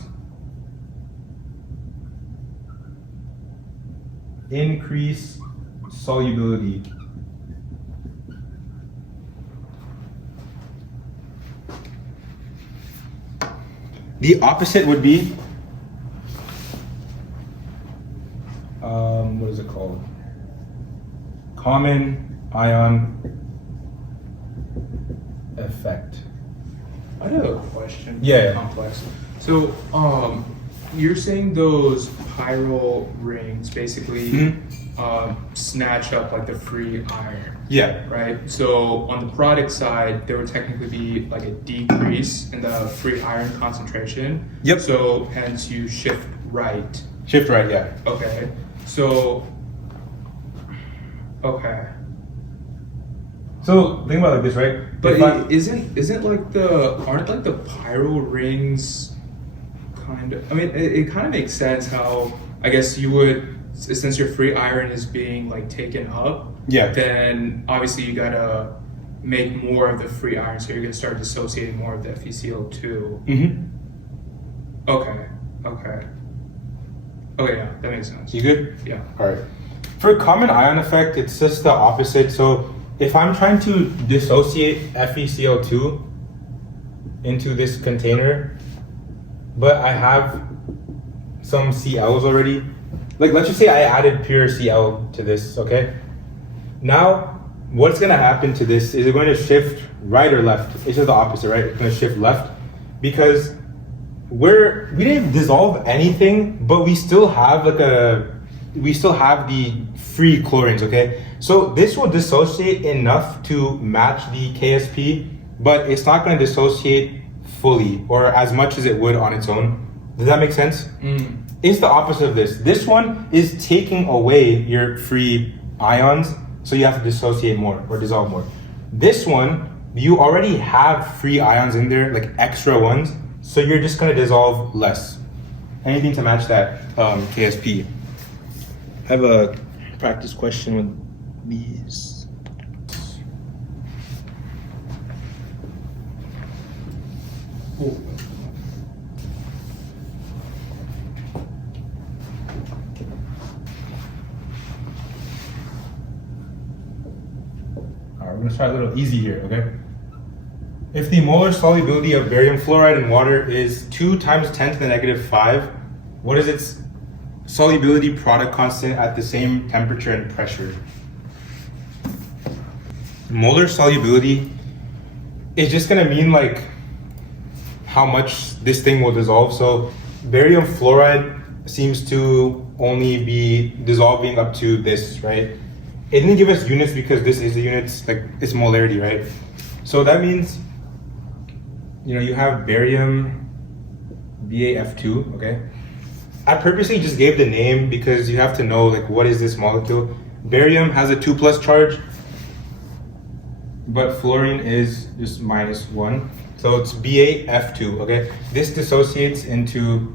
increase solubility. The opposite would be, what is it called? Common ion effect. I have a question. Yeah. Complex. So, you're saying those pyro rings basically snatch up like the free iron. Yeah. Right. So on the product side, there would technically be like a decrease in the free iron concentration. Yep. So hence you shift right. Shift right, yeah. Okay. So. Okay. So think about it like this, right? But If I- isn't like aren't like the pyro rings kind of, I mean, it kind of makes sense how, I guess you would, since your free iron is being like taken up, Yeah. then obviously you gotta make more of the free iron, so you're gonna start dissociating more of the FeCl2. Okay, yeah, that makes sense. You good? Yeah. All right. For common ion effect, it's just the opposite. So if I'm trying to dissociate FeCl2 into this container, but I have some Cl's already, like let's just say I added pure Cl to this, okay? Now, what's gonna happen to this? Is it going to shift right or left? It's just the opposite, right? It's gonna shift left because we didn't dissolve anything, but we still have the free chlorines, okay? So this will dissociate enough to match the KSP, but it's not gonna dissociate fully or as much as it would on its own. Does that make sense? It's the opposite of this. This one is taking away your free ions, so you have to dissociate more or dissolve more. This one, you already have free ions in there, like extra ones, So you're just going to dissolve less. Anything to match that KSP. I have a practice question with these. Cool. All right, we're going to start a little easy here, okay? If the molar solubility of barium fluoride in water is 2 times 10 to the negative 5, what is its solubility product constant at the same temperature and pressure? Molar solubility is just going to mean like how much this thing will dissolve. So barium fluoride seems to only be dissolving up to this, right? It didn't give us units because this is the units, like it's molarity, right? So that means, you know, you have barium BaF2, okay? I purposely just gave the name because you have to know, like, what is this molecule? Barium has a 2+ charge, but fluorine is just -1. So it's BaF2, okay? This dissociates into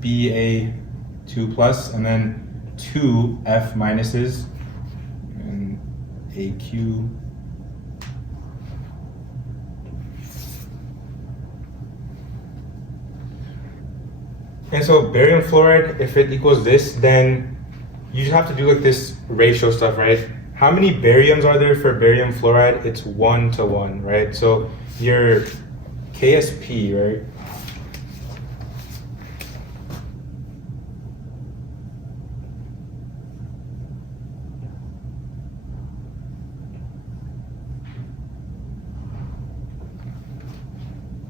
Ba2+, and then 2 F minuses, and AQ. And so barium fluoride, if it equals this, then you just have to do like this ratio stuff, right? How many bariums are there for barium fluoride? It's 1 to 1, right? So your KSP, right?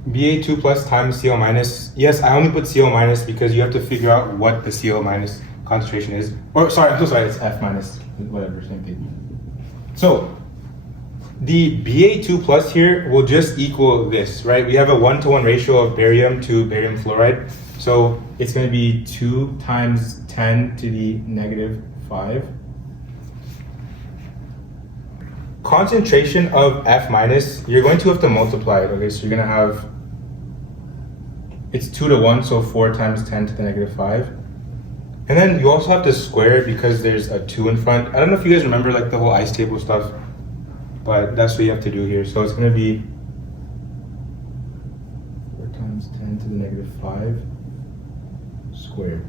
Ba2+ times Cl minus. Yes, I only put Cl minus because you have to figure out what the Cl minus concentration is. Or sorry, I'm so sorry, it's F minus, whatever, same thing. So the Ba2+ here will just equal this, right? We have a 1-to-1 ratio of barium to barium fluoride. So it's going to be 2 times 10 to the negative 5. Concentration of F minus, you're going to have to multiply it, okay? So you're going to have, it's 2 to 1, so 4 times 10 to the negative 5. And then you also have to square it because there's a 2 in front. I don't know if you guys remember like the whole ice table stuff, but that's what you have to do here. So it's going to be 4 times 10 to the negative 5 squared.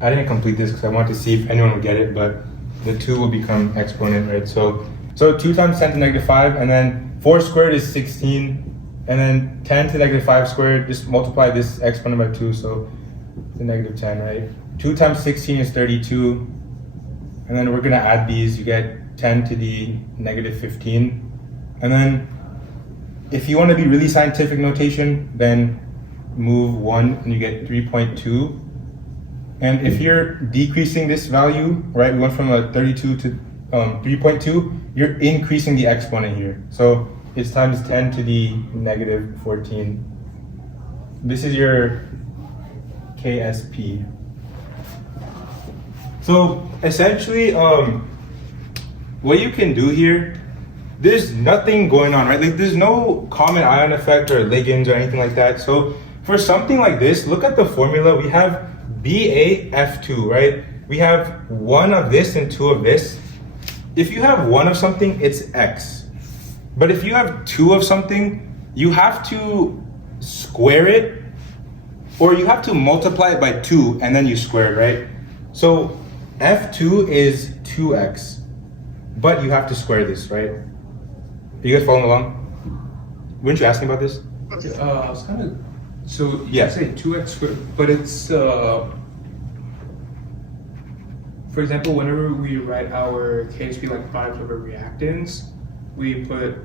I didn't complete this because I wanted to see if anyone would get it, but the 2 will become exponent, right? So 2 times 10 to the negative 5, and then 4 squared is 16, and then 10 to the negative 5 squared, just multiply this exponent by 2, so the negative 10, right? 2 times 16 is 32, and then we're going to add these. You get 10 to the negative 15. And then if you want to be really scientific notation, then move 1 and you get 3.2. And if you're decreasing this value, right, we went from a 32 to 3.2, you're increasing the exponent here. So it's times 10 to the negative 14. This is your KSP. So essentially, what you can do here, there's nothing going on, right? Like there's no common ion effect or ligands or anything like that. So for something like this, look at the formula. We have BaF2, right? We have 1 of this and 2 of this. If you have 1 of something, it's X. But if you have 2 of something, you have to square it, or you have to multiply it by 2 and then you square it, right? So F2 is 2X, but you have to square this, right? Are you guys following along? Weren't you asking about this? I was kind of, so Yeah. you say 2x squared, but it's, for example, whenever we write our KSP like product over reactants, we put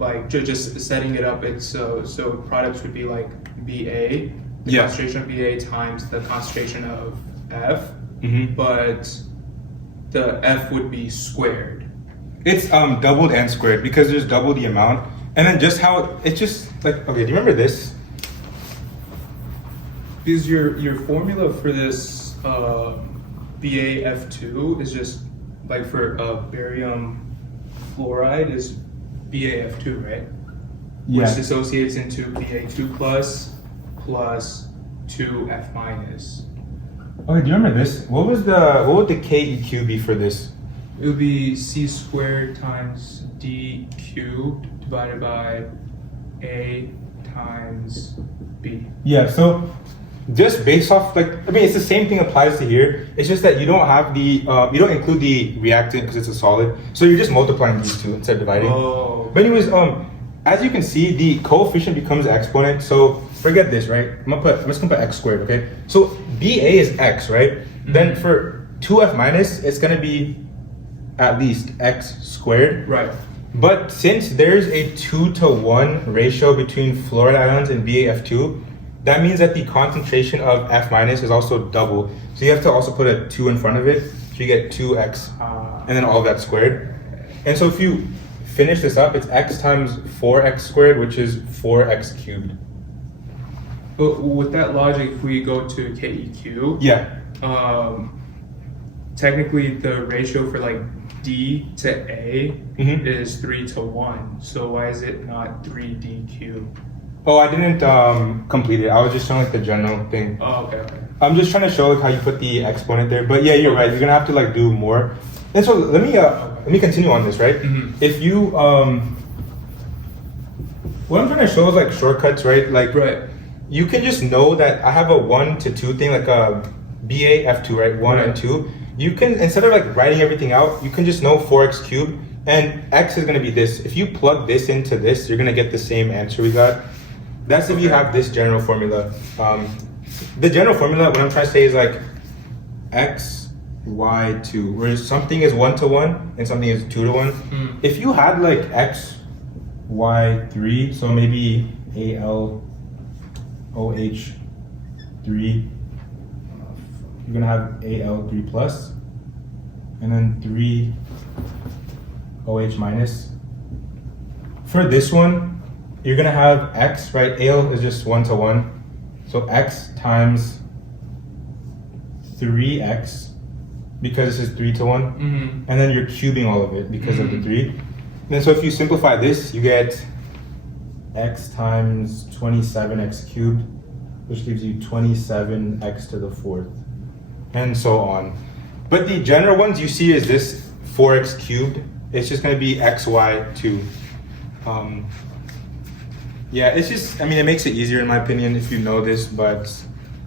like just setting it up. It's so products would be like Ba, the concentration of Ba times the concentration of F, but the F would be squared. It's doubled and squared because there's double the amount. And then just how it's just like, okay, do you remember this? Because your formula for this BaF2 is just like for barium fluoride is BaF2, right? Yeah. which dissociates into Ba2 plus 2F minus. Okay, do you remember this? What would the KEQ be for this? It would be C squared times D cubed divided by A times B. Yeah, so just based off, like, I mean, it's the same thing applies to here. It's just that you don't have the, you don't include the reactant because it's a solid. So you're just multiplying these two instead of dividing. Oh. But anyways, as you can see, the coefficient becomes exponent. So forget this, right? I'm just gonna put x squared, okay? So BA is x, right? Mm-hmm. Then for 2F minus, it's gonna be at least x squared. Right. But since there's a 2-to-1 ratio between fluoride ions and BaF2, that means that the concentration of F minus is also double. So you have to also put a 2 in front of it. So you get 2x and then all of that squared. And so if you finish this up, it's x times 4x squared, which is 4x cubed. But with that logic, if we go to KEQ, Yeah. Technically the ratio for like D to A Mhm. is 3-to-1. So why is it not 3D cubed? Oh, I didn't complete it. I was just showing like the general thing. Oh, okay. I'm just trying to show like how you put the exponent there. But yeah, you're right. You're gonna have to like do more. And so let me continue on this, right? Mhm. If you what I'm trying to show is like shortcuts, right? Like Right. you can just know that I have a 1 to 2 thing, like a BaF2, right? 1 and Right. 2. You can, instead of like writing everything out, you can just know 4x cubed, and x is gonna be this. If you plug this into this, you're gonna get the same answer we got. That's if you Okay. have this general formula. The general formula, what I'm trying to say is like x, y, 2, where something is 1-to-1 and something is 2-to-1. Mm. If you had like x, y, 3, so maybe AlOH 3, you're gonna have Al3 plus, and then 3OH minus. For this one, you're gonna have x, right? Al is just 1-to-1, so x times 3x, because this is 3-to-1, Mm-hmm. and then you're cubing all of it because of the 3. And then so if you simplify this, you get x times 27x cubed, which gives you 27x to the 4th, and so on. But the general ones you see is this 4x cubed. It's just gonna be xy2. Yeah, it's just, I mean, it makes it easier in my opinion if you know this, but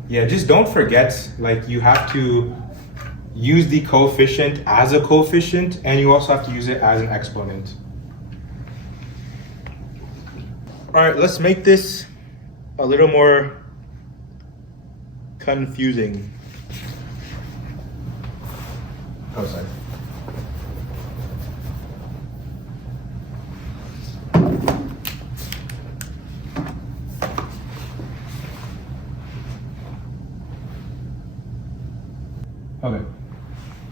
yeah, just don't forget, like you have to use the coefficient as a coefficient, and you also have to use it as an exponent. All right, let's make this a little more confusing. Oh, sorry. Okay.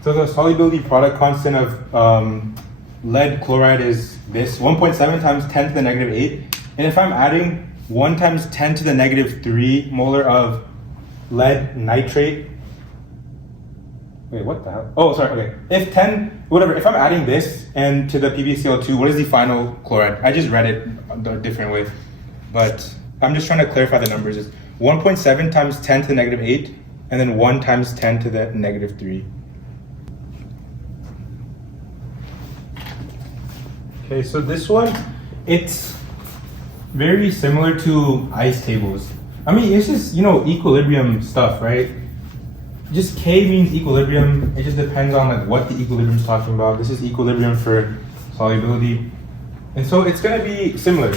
So the solubility product constant of lead chloride is this, 1.7 times 10 to the negative 8. And if I'm adding 1 times 10 to the negative 3 molar of lead nitrate, wait, what the hell? Oh, sorry, okay. If 10, whatever, if I'm adding this and to the PbCl2, what is the final chloride? I just read it a different way, but I'm just trying to clarify the numbers. It's 1.7 times 10 to the negative 8, and then 1 times 10 to the negative 3. Okay, so this one, it's very similar to ice tables. I mean, it's just, you know, equilibrium stuff, right? Just K means equilibrium. It just depends on like what the equilibrium is talking about. This is equilibrium for solubility. And so it's gonna be similar.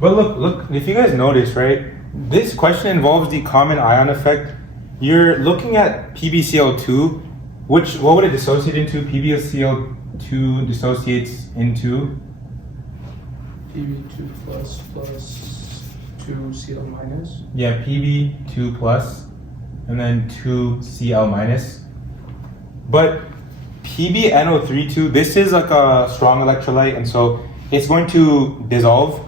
But look, if you guys notice, right? This question involves the common ion effect. You're looking at PbCl2, which, what would it dissociate into? PbCl2 dissociates into? Pb2 plus 2Cl minus. Yeah, Pb2 plus, and then 2Cl minus. But PbNO32, this is like a strong electrolyte, and so it's going to dissolve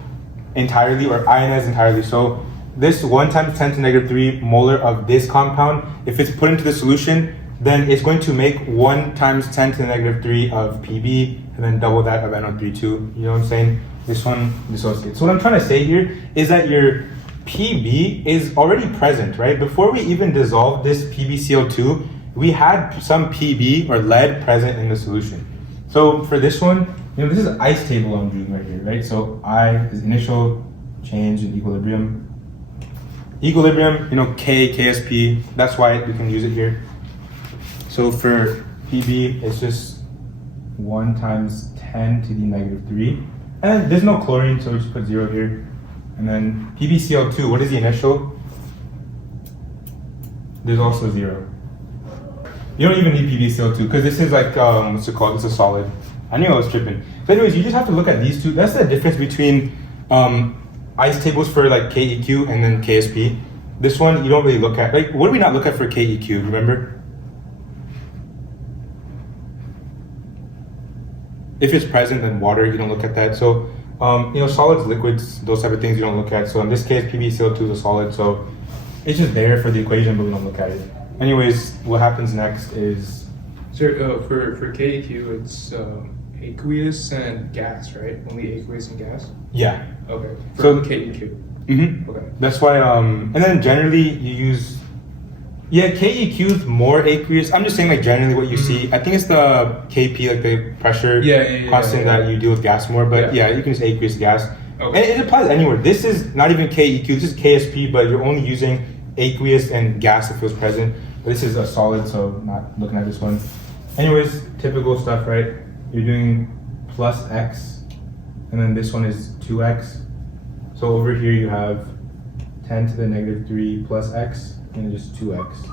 entirely or ionize entirely. So this 1 times 10 to the negative 3 molar of this compound, if it's put into the solution, then it's going to make 1 times 10 to the negative 3 of Pb, and then double that of NO32. You know what I'm saying? this one dissociates. So what I'm trying to say here is that your Pb is already present, right? Before we even dissolve this PbCl2, we had some Pb or lead present in the solution. So for this one, this is ice table I'm doing right here, right? So I is initial change in equilibrium. Equilibrium, K, Ksp, that's why we can use it here. So for Pb, it's just 1 times 10 to the negative 3. And there's no chlorine, so we just put 0 here. And then PbCl2, what is the initial? There's also 0. You don't even need PbCl2 because this is like, what's it called? It's a solid. I knew I was tripping. So anyways, you just have to look at these two. That's the difference between ice tables for like KEQ and then KSP. This one, you don't really look at. Like, what do we not look at for KEQ, remember? If it's present, then water, you don't look at that. So, solids, liquids, those type of things you don't look at. So in this case, PbCl2 is a solid, so it's just there for the equation, but we don't look at it. Anyways, what happens next is... So for KEQ, it's aqueous and gas, right? Only aqueous and gas? Yeah. Okay. For So KEQ. Mm-hmm. Okay. That's why, and then generally you use... Yeah, KEQ is more aqueous. I'm just saying, like, generally what you see. I think it's the KP, like the pressure constant that you deal with gas more. But yeah, you can use aqueous gas. Okay. And it applies anywhere. This is not even KEQ. This is KSP, but you're only using aqueous and gas if it was present. But this is a solid, so not looking at this one. Anyways, typical stuff, right? You're doing plus x, and then this one is 2x. So over here you have 10 to the negative 3 plus x. And just 2x.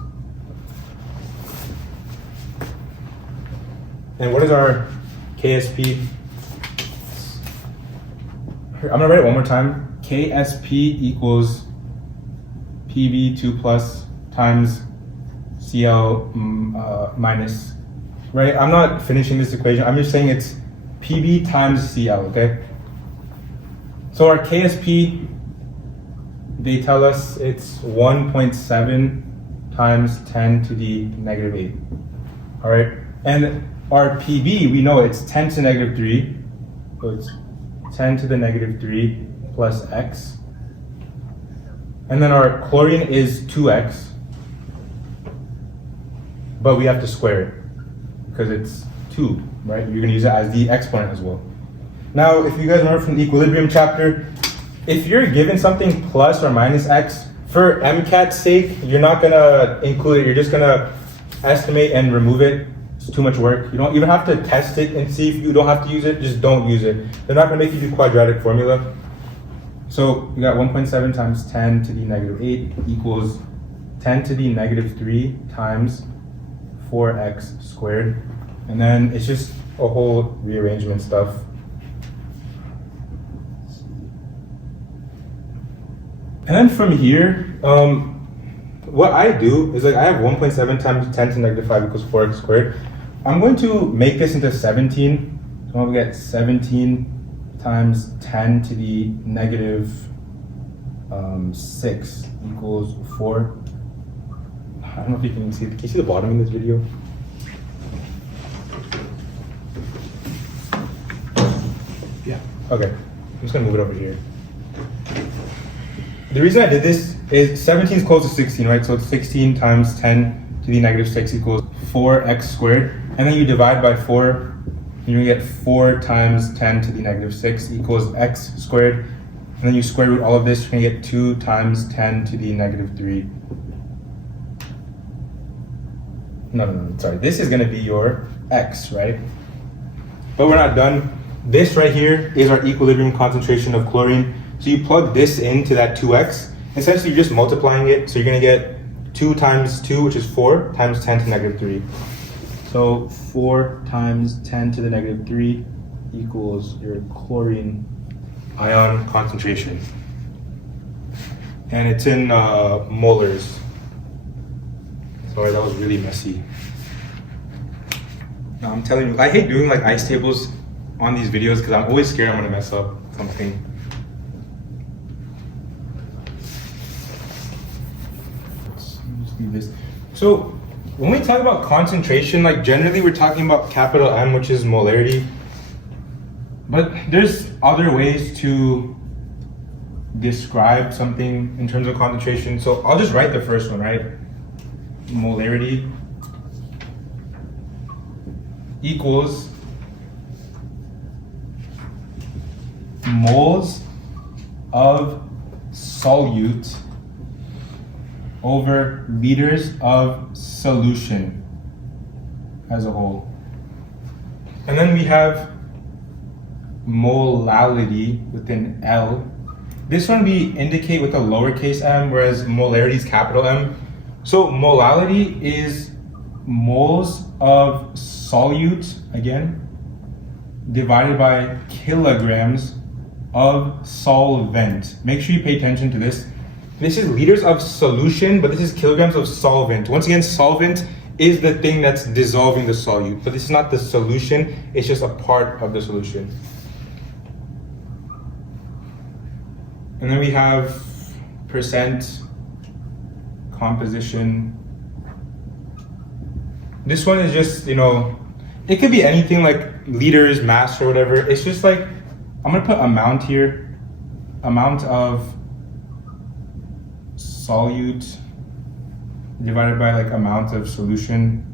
And what is our KSP? I'm gonna write it one more time. KSP equals PB2 plus times Cl minus, right? I'm not finishing this equation. I'm just saying it's PB times Cl, okay? So our KSP, they tell us it's 1.7 times 10 to the negative 8. All right, and our PB, we know it's 10 to the negative 3, so it's 10 to the negative 3 plus x. And then our chlorine is 2x, but we have to square it because it's 2, right? You're gonna use it as the exponent as well. Now, if you guys remember from the equilibrium chapter, if you're given something plus or minus x, for MCAT's sake, you're not gonna include it. You're just gonna estimate and remove it. It's too much work. You don't even have to test it and see if you don't have to use it. Just don't use it. They're not gonna make you do quadratic formula. So you got 1.7 times 10 to the negative 8 equals 10 to the negative 3 times 4x squared. And then it's just a whole rearrangement stuff. And then from here, what I do is, like, I have 1.7 times 10 to the negative 5 equals 4x squared. I'm going to make this into 17. So I'm going to get 17 times 10 to the negative 6 equals 4. I don't know if you can see. Can you see the bottom in this video? Yeah. Okay. I'm just going to move it over here. The reason I did this is 17 is close to 16, right? So it's 16 times 10 to the negative 6 equals 4x squared. And then you divide by 4, and you get 4 times 10 to the negative 6 equals x squared. And then you square root all of this, you're gonna get 2 times 10 to the negative 3. No, sorry. This is gonna be your x, right? But we're not done. This right here is our equilibrium concentration of chlorine. So you plug this into that 2x. Essentially, you're just multiplying it. So you're going to get 2 times 2, which is 4, times 10 to the negative 3. So 4 times 10 to the negative 3 equals your chlorine ion concentration. And it's in molars. Sorry, that was really messy. No, I'm telling you, I hate doing like ice tables on these videos because I'm always scared I'm going to mess up something. This. So when we talk about concentration, like generally we're talking about capital M, which is molarity. But there's other ways to describe something in terms of concentration. So I'll just write the first one, right? Molarity equals moles of solute over liters of solution as a whole. And then we have molality with an L. This one we indicate with a lowercase m, whereas molarity is capital M. So molality is moles of solute, again, divided by kilograms of solvent. Make sure you pay attention to this. This is liters of solution, but this is kilograms of solvent. Once again, solvent is the thing that's dissolving the solute, but this is not the solution, it's just a part of the solution. And then we have percent composition. This one is just, it could be anything like liters, mass, or whatever. It's just like, I'm gonna put amount here, amount of solute divided by like amount of solution.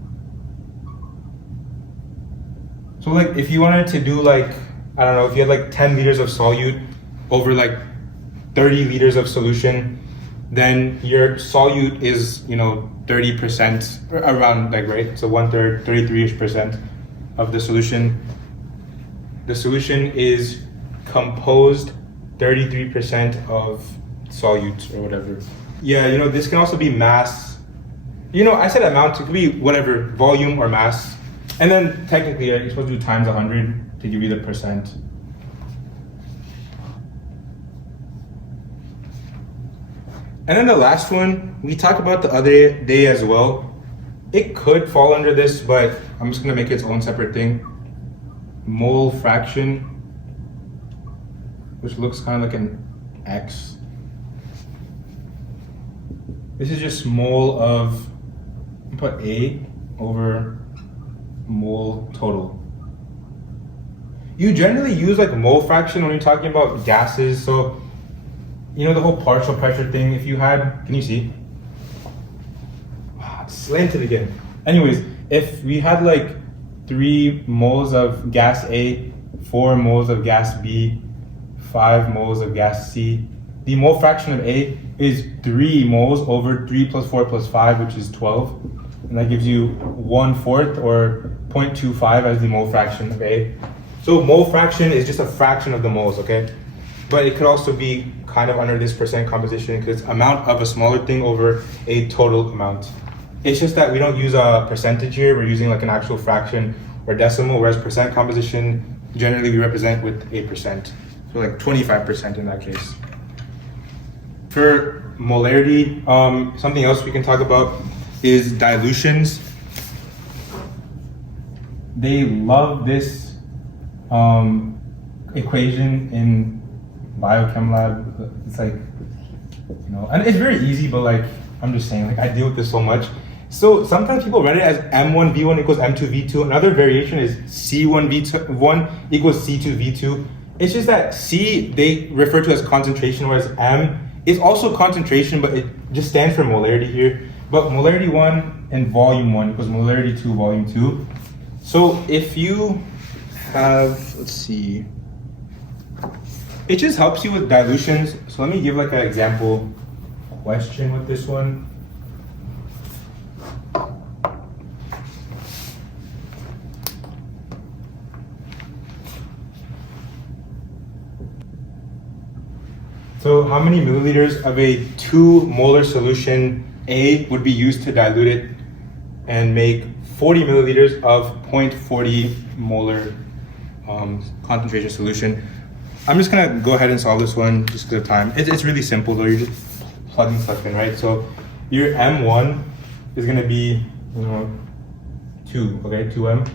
So like if you wanted to do like, I don't know, if you had like 10 liters of solute over like 30 liters of solution, then your solute is, 30% around, like, right? So 1/3, 33% of the solution. The solution is composed 33% of solute or whatever. Yeah, this can also be mass. I said amount, it could be whatever, volume or mass. And then technically, you're supposed to do times 100 to give you the percent. And then the last one, we talked about the other day as well. It could fall under this, but I'm just gonna make it its own separate thing. Mole fraction, which looks kind of like an X. This is just mole of, put A over mole total. You generally use like mole fraction when you're talking about gases. So, the whole partial pressure thing, if you had, can you see? It's slanted again. Anyways, if we had like 3 moles of gas A, 4 moles of gas B, 5 moles of gas C, the mole fraction of A is 3 moles over 3 plus 4 plus 5, which is 12. And that gives you 1/4 or 0.25 as the mole fraction of A. So mole fraction is just a fraction of the moles, okay? But it could also be kind of under this percent composition because it's amount of a smaller thing over a total amount. It's just that we don't use a percentage here, we're using like an actual fraction or decimal, whereas percent composition, generally we represent with a percent. So like 25% in that case. For molarity, something else we can talk about is dilutions. They love this equation in biochem lab. It's like, and it's very easy, but like, I'm just saying, like I deal with this so much. So sometimes people write it as M1V1 equals M2V2. Another variation is C1V1 equals C2V2. It's just that C, they refer to as concentration, whereas M is also concentration, but it just stands for molarity here. But molarity 1 and volume 1 equals molarity 2, volume 2. So if you have, let's see, it just helps you with dilutions. So let me give like an example question with this one. So how many milliliters of a 2 molar solution A would be used to dilute it and make 40 milliliters of 0.40 molar concentration solution? I'm just gonna go ahead and solve this one just because of time. It's really simple though, you're just plugging stuff in, right? So your M1 is gonna be 2, okay, 2M.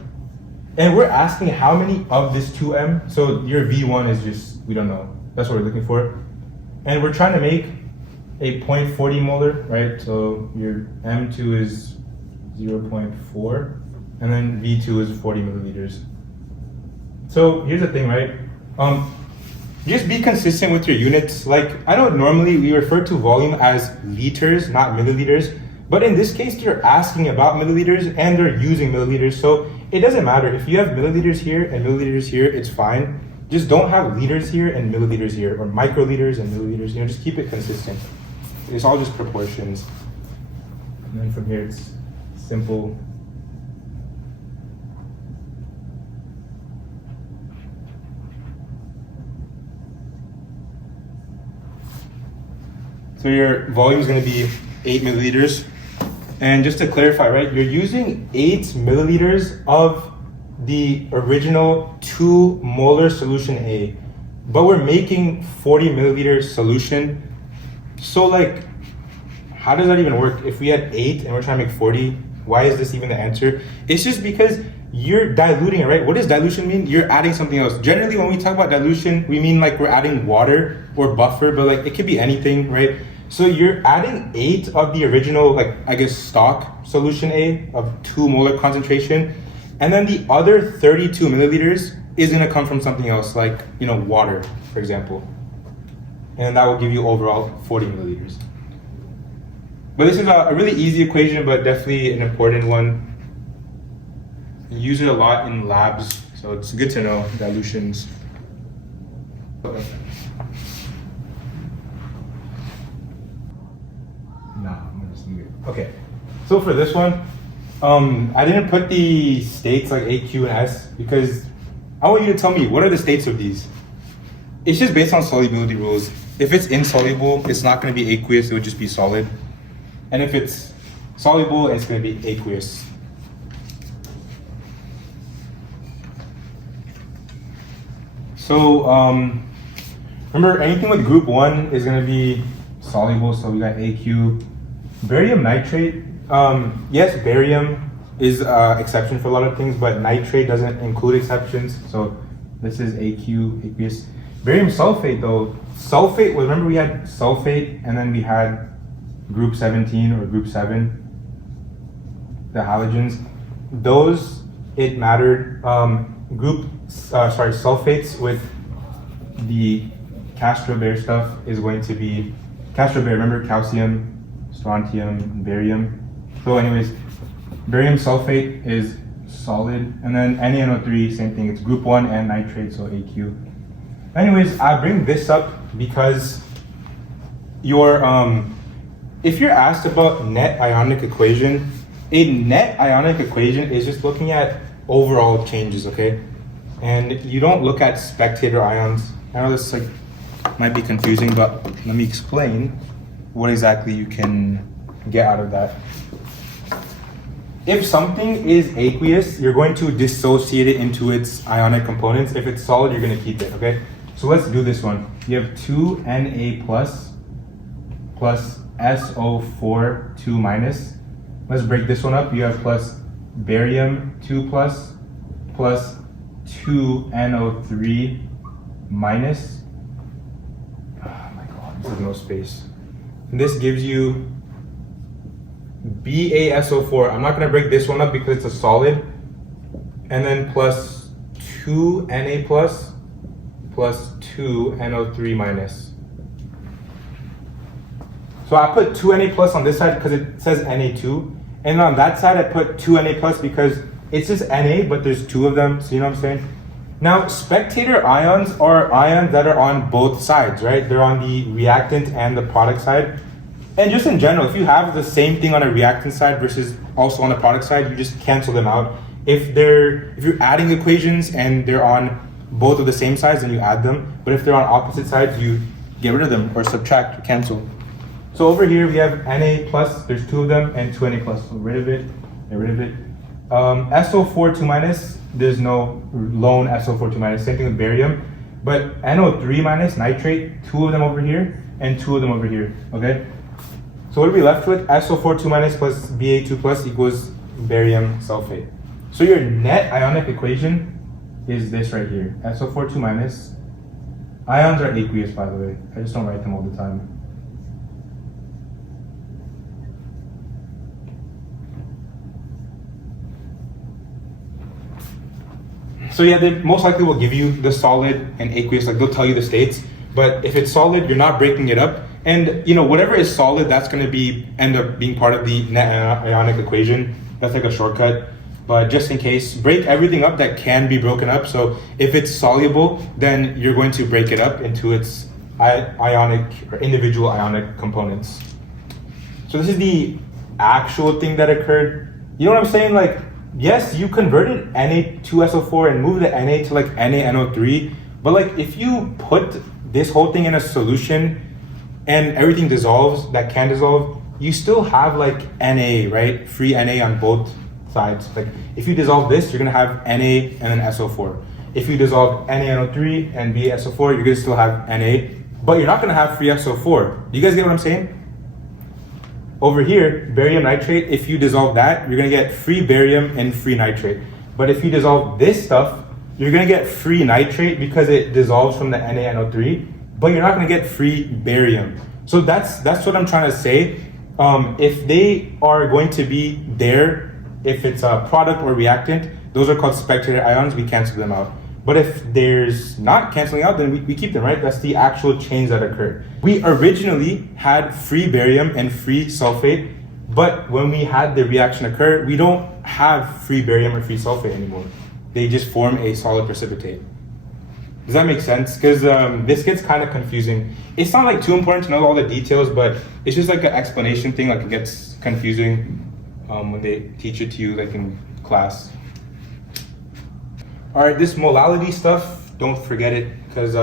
And we're asking how many of this 2M, so your V1 is just, we don't know. That's what we're looking for. And we're trying to make a 0.40 molar, right? So your M2 is 0.4, and then V2 is 40 milliliters. So here's the thing, right? Just be consistent with your units. Like, I know normally we refer to volume as liters, not milliliters, but in this case, you're asking about milliliters and they're using milliliters. So it doesn't matter. If you have milliliters here and milliliters here, it's fine. Just don't have liters here and milliliters here, or microliters and milliliters. You know, just keep it consistent. It's all just proportions. And then from here, it's simple. So your volume is going to be 8 milliliters. And just to clarify, right, you're using 8 milliliters of the original 2 molar solution A, but we're making 40 milliliter solution. So like, how does that even work? If we had 8 and we're trying to make 40, why is this even the answer? It's just because you're diluting it, right? What does dilution mean? You're adding something else. Generally, when we talk about dilution, we mean like we're adding water or buffer, but like it could be anything, right? So you're adding 8 of the original, like I guess stock solution A of 2 molar concentration, and then the other 32 milliliters is gonna come from something else, like, you know, water, for example. And that will give you overall 40 milliliters. But this is a really easy equation, but definitely an important one. You use it a lot in labs, so it's good to know dilutions. Okay, so for this one, I didn't put the states like A, Q, and S because I want you to tell me what are the states of these. It's just based on solubility rules. If it's insoluble, it's not going to be aqueous, it would just be solid. And if it's soluble, it's going to be aqueous. So remember, anything with group 1 is going to be soluble, so we got AQ. Barium nitrate, yes, barium is exception for a lot of things, but nitrate doesn't include exceptions. So this is AQ, aqueous. Barium sulfate though, sulfate, remember we had sulfate and then we had group 17 or group 7, the halogens. Those, it mattered. Sulfates with the Castro-Bear stuff is going to be, Castro-Bear, remember calcium, strontium, barium. So anyways, barium sulfate is solid, and then NaNO3, same thing, it's group 1 and nitrate, so AQ. Anyways, I bring this up because if you're asked about net ionic equation, a net ionic equation is just looking at overall changes, okay? And you don't look at spectator ions. I know this might be confusing, but let me explain what exactly you can get out of that. If something is aqueous, you're going to dissociate it into its ionic components. If it's solid, you're going to keep it, okay? So let's do this one. You have 2Na plus SO4 2 minus. Let's break this one up. You have plus barium 2 plus 2NO3 minus. Oh my god, this is no space. And this gives you BaSO4. I'm not going to break this one up because it's a solid. And then plus 2Na plus 2NO3 minus. So I put 2Na plus on this side because it says Na2. And on that side I put 2Na plus because it's just Na, but there's 2 of them. So you know what I'm saying? Now, spectator ions are ions that are on both sides, right? They're on the reactant and the product side. And just in general, if you have the same thing on a reactant side versus also on the product side, you just cancel them out. If you're adding equations and they're on both of the same sides, then you add them. But if they're on opposite sides, you get rid of them or subtract or cancel. So over here we have Na plus, there's 2 of them, and 2Na plus. So rid of it, get rid of it. SO4 2 minus, there's no lone SO4 2 minus, same thing with barium. But NO3 minus, nitrate, 2 of them over here and 2 of them over here, okay? So what are we left with? SO4 2 minus plus Ba2 plus equals barium sulfate. So your net ionic equation is this right here. SO4 2 minus. Ions are aqueous, by the way. I just don't write them all the time. So yeah, they most likely will give you the solid and aqueous, like they'll tell you the states. But if it's solid, you're not breaking it up. And you know, whatever is solid, that's going to end up being part of the net ionic equation. That's like a shortcut. But just in case, break everything up that can be broken up. So if it's soluble, then you're going to break it up into its ionic or individual ionic components. So this is the actual thing that occurred. You know what I'm saying? Like, yes, you converted Na2SO4 and moved the Na to like NaNO3, but like if you put this whole thing in a solution and everything dissolves that can dissolve, you still have like Na, right? Free Na on both sides. Like if you dissolve this, you're gonna have Na and then SO4. If you dissolve NaNO3 and BaSO4, you're gonna still have Na, but you're not gonna have free SO4. Do you guys get what I'm saying? Over here, barium nitrate, if you dissolve that, you're gonna get free barium and free nitrate. But if you dissolve this stuff, you're gonna get free nitrate because it dissolves from the NaNO3, but you're not gonna get free barium. So that's what I'm trying to say. If they are going to be there, if it's a product or reactant, those are called spectator ions, we cancel them out. But if there's not canceling out, then we keep them, right? That's the actual change that occurred. We originally had free barium and free sulfate, but when we had the reaction occur, we don't have free barium or free sulfate anymore. They just form a solid precipitate. Does that make sense? Because this gets kind of confusing. It's not like too important to know all the details, but it's just like an explanation thing, like it gets confusing when they teach it to you like in class. All right, this molality stuff, don't forget it because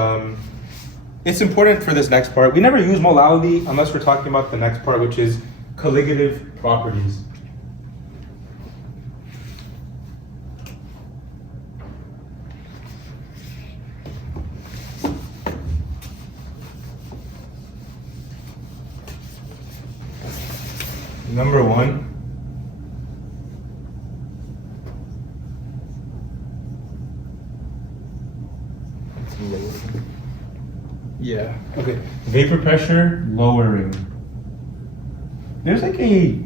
it's important for this next part. We never use molality unless we're talking about the next part, which is colligative properties. Number one, yeah, okay. Vapor pressure lowering. There's like a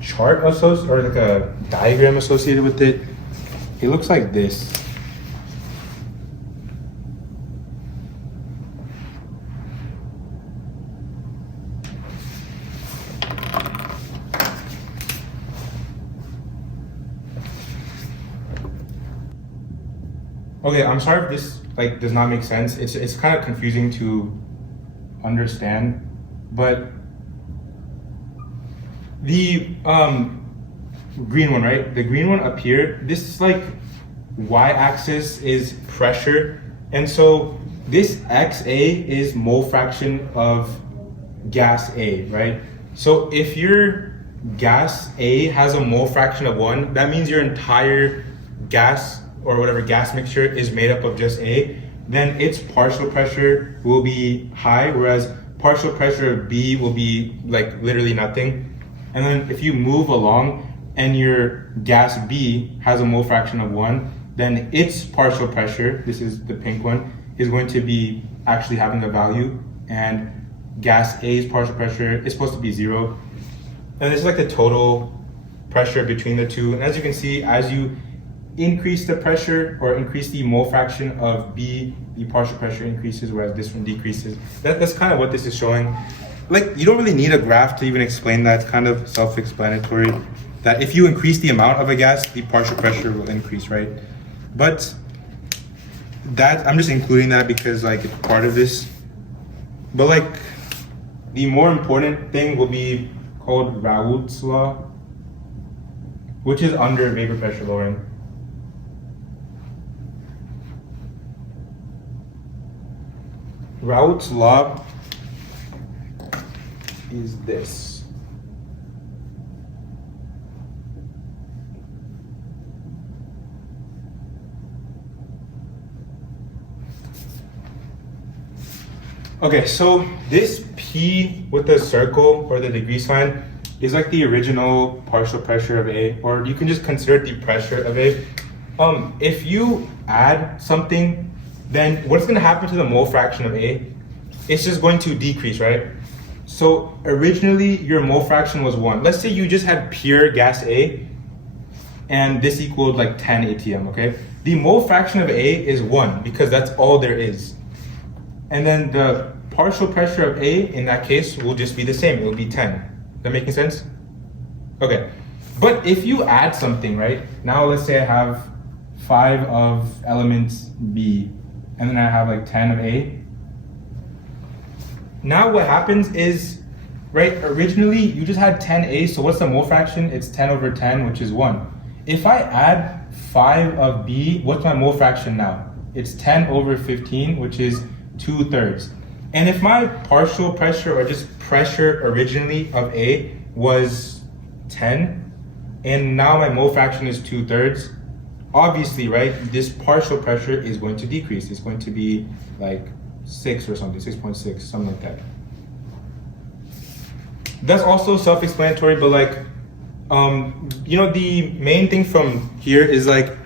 chart or like a diagram associated with it. It looks like this. Okay, I'm sorry if this like does not make sense. It's kind of confusing to understand, but the green one, right? The green one up here, this is like y-axis is pressure, and so this XA is mole fraction of gas A, right? So if your gas A has a mole fraction of 1, that means your entire gas or whatever gas mixture is made up of just A, then its partial pressure will be high, whereas partial pressure of B will be like literally nothing. And then if you move along and your gas B has a mole fraction of 1, then its partial pressure, this is the pink one, is going to be actually having a value, and gas A's partial pressure is supposed to be 0. And this is like the total pressure between the two. And as you can see, as you increase the pressure or increase the mole fraction of B, the partial pressure increases, whereas this one decreases. That's kind of what this is showing. Like, you don't really need a graph to even explain that. It's kind of self-explanatory that if you increase the amount of a gas, the partial pressure will increase, right? But that, I'm just including that because like it's part of this. But like the more important thing will be called Raoult's law, which is under vapor pressure lowering. Raoult's law is this. Okay, so this P with the circle or the degree sign is like the original partial pressure of A, or you can just consider it the pressure of A. If you add something, then what's going to happen to the mole fraction of A? It's just going to decrease, right? So originally your mole fraction was 1. Let's say you just had pure gas A and this equaled like 10 ATM, okay? the mole fraction of A is 1 because that's all there is. And then the partial pressure of A in that case will just be the same. It will be 10. Is that making sense? Okay. But if you add something, right? Now let's say I have 5 of element B, and then I have like 10 of A. Now what happens is, right, originally you just had 10A, so what's the mole fraction? It's 10 over 10, which is 1. If I add 5 of B, what's my mole fraction now? It's 10 over 15, which is 2/3. And if my partial pressure, or just pressure originally of A, was 10, and now my mole fraction is 2/3, obviously, right, this partial pressure is going to decrease. It's going to be like 6 or something, 6.6, something like that. That's also self-explanatory, but like, you know, the main thing from here is like,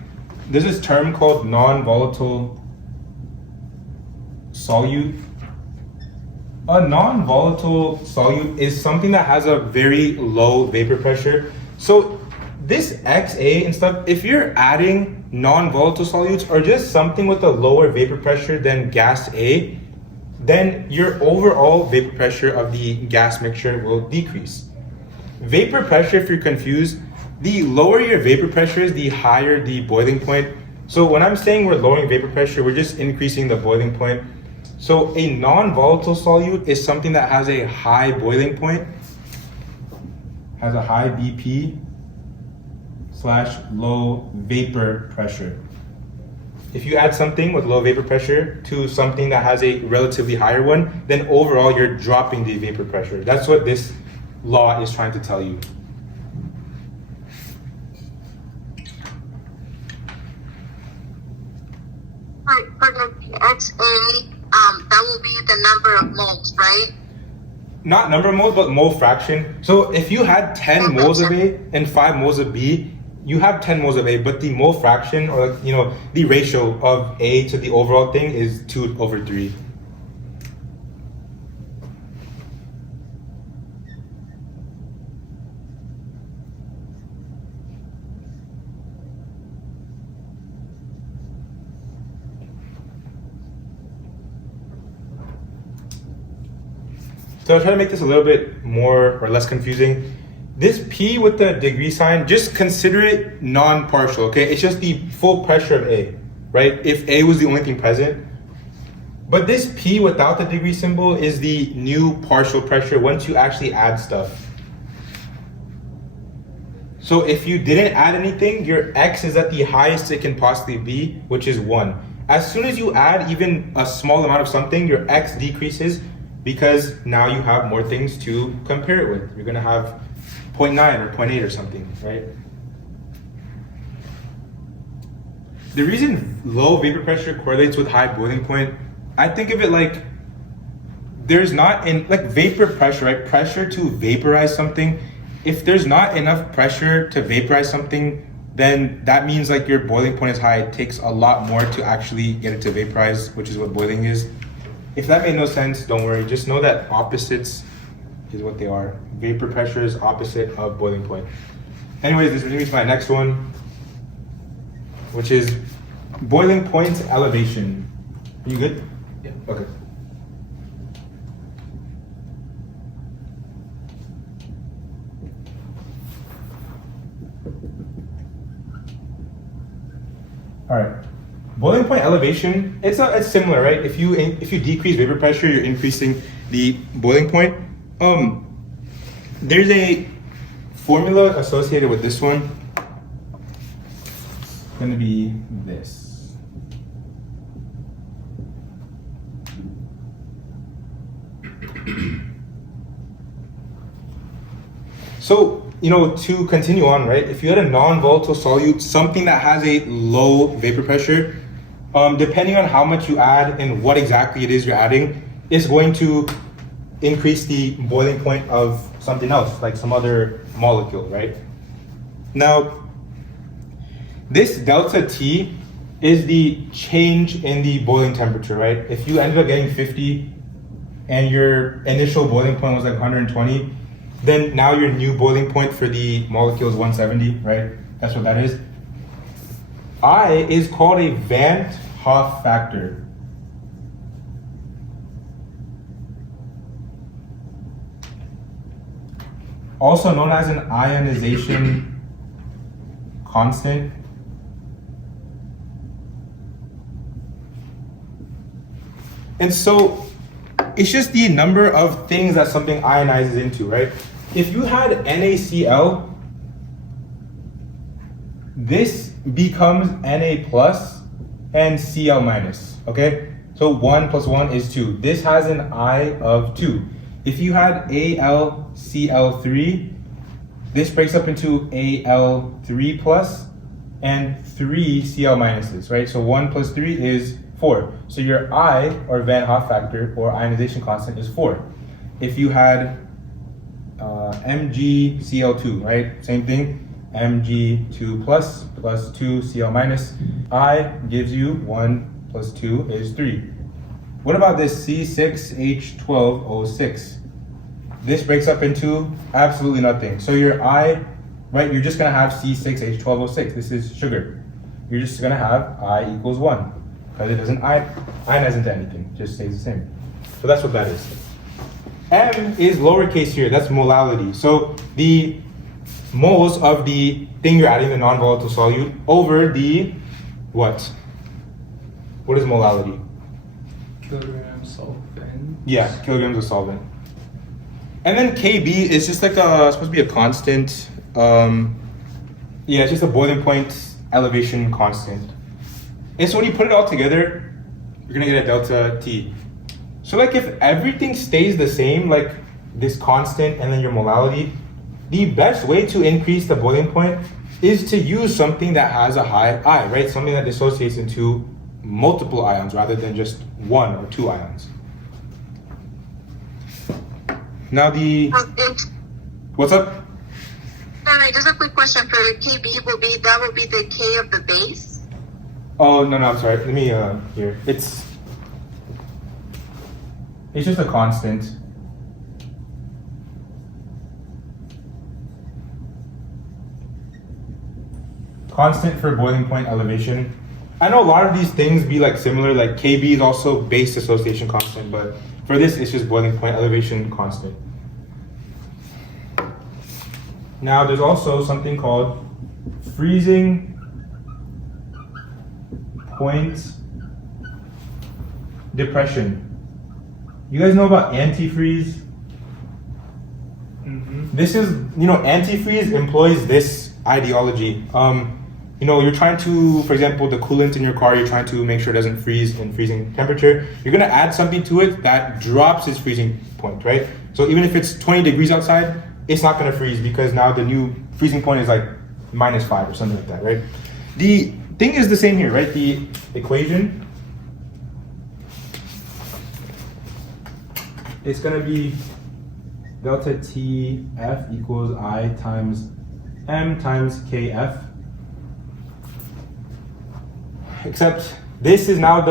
there's this term called non-volatile solute. A non-volatile solute is something that has a very low vapor pressure. So this XA and stuff, if you're adding non-volatile solutes or just something with a lower vapor pressure than gas A, then your overall vapor pressure of the gas mixture will decrease. Vapor pressure, if you're confused, the lower your vapor pressure is, the higher the boiling point. So when I'm saying we're lowering vapor pressure, we're just increasing the boiling point. So a non-volatile solute is something that has a high boiling point, has a high BP / low vapor pressure. If you add something with low vapor pressure to something that has a relatively higher one, then overall you're dropping the vapor pressure. That's what this law is trying to tell you. Right, for the XA, that will be the number of moles, right? Not number of moles, but mole fraction. So if you had 10 moles of A and 5 moles of B, you have 10 moles of A, but the mole fraction, or you know, the ratio of A to the overall thing is 2/3. So I'll try to make this a little bit more or less confusing. This P with the degree sign, just consider it non-partial, okay? It's just the full pressure of A, right? If A was the only thing present. But this P without the degree symbol is the new partial pressure once you actually add stuff. So if you didn't add anything, your X is at the highest it can possibly be, which is 1. As soon as you add even a small amount of something, your X decreases because now you have more things to compare it with. You're gonna have 0.9 or 0.8 or something, right? The reason low vapor pressure correlates with high boiling point, I think of it like there's not like vapor pressure, right? Pressure to vaporize something. If there's not enough pressure to vaporize something, then that means like your boiling point is high. It takes a lot more to actually get it to vaporize, which is what boiling is. If that made no sense, don't worry. Just know that opposites is what they are. Vapor pressure is opposite of boiling point. Anyways, this brings me to my next one, which is boiling point elevation. Are you good? Yeah. Okay. All right. Boiling point elevation, it's similar, right? If you decrease vapor pressure, you're increasing the boiling point. There's a formula associated with this one. It's going to be this. So, you know, to continue on, right? If you had a non-volatile solute, something that has a low vapor pressure, depending on how much you add and what exactly it is you're adding, is going to increase the boiling point of something else, like some other molecule, right? Now, this delta T is the change in the boiling temperature, right? If you ended up getting 50 and your initial boiling point was like 120, then now your new boiling point for the molecule is 170, right? That's what that is. I is called a Van Hoff factor. Also known as an ionization constant. And so it's just the number of things that something ionizes into, right? If you had NaCl, this becomes Na plus and Cl minus, okay? So 1 plus 1 is 2. This has an I of 2. If you had AlCl3, this breaks up into Al3 plus and 3 Cl minuses, right? So 1 plus 3 is 4. So your I, or Van Hoff factor, or ionization constant, is 4. If you had MgCl2, right? Same thing. Mg2 plus 2 Cl minus. I gives you 1 plus 2 is 3. What about this C6H12O6? This breaks up into absolutely nothing. So your I, right, you're just gonna have C6H12O6. This is sugar. You're just gonna have I equals 1. Because it doesn't ionize into anything, it just stays the same. So that's what that is. M is lowercase here, that's molality. So the moles of the thing you're adding, the non-volatile solute, over the what? What is molality? Kilograms solvent. Yeah, kilograms of solvent. And then Kb is just like supposed to be a constant. Yeah, it's just a boiling point elevation constant. And so when you put it all together, you're gonna get a delta T. So like if everything stays the same, like this constant and then your molality, the best way to increase the boiling point is to use something that has a high I, right? Something that dissociates into multiple ions rather than just 1 or 2 ions. Now what's up? Just a quick question for Kb will be the K of the base. Oh no, I'm sorry. Let me here. It's just a constant. Constant for boiling point elevation. I know a lot of these things be like similar, like Kb is also base dissociation constant, but for this it's just boiling point elevation constant. Now there's also something called freezing point depression. You guys know about antifreeze? Mm-hmm. This is, antifreeze employs this ideology. You're trying to, for example, the coolant in your car, you're trying to make sure it doesn't freeze in freezing temperature. You're gonna add something to it that drops its freezing point, right? So even if it's 20 degrees outside, it's not gonna freeze because now the new freezing point is like -5 or something like that, right? The thing is the same here, right? The equation, it's gonna be delta Tf equals I times M times Kf. Except this is now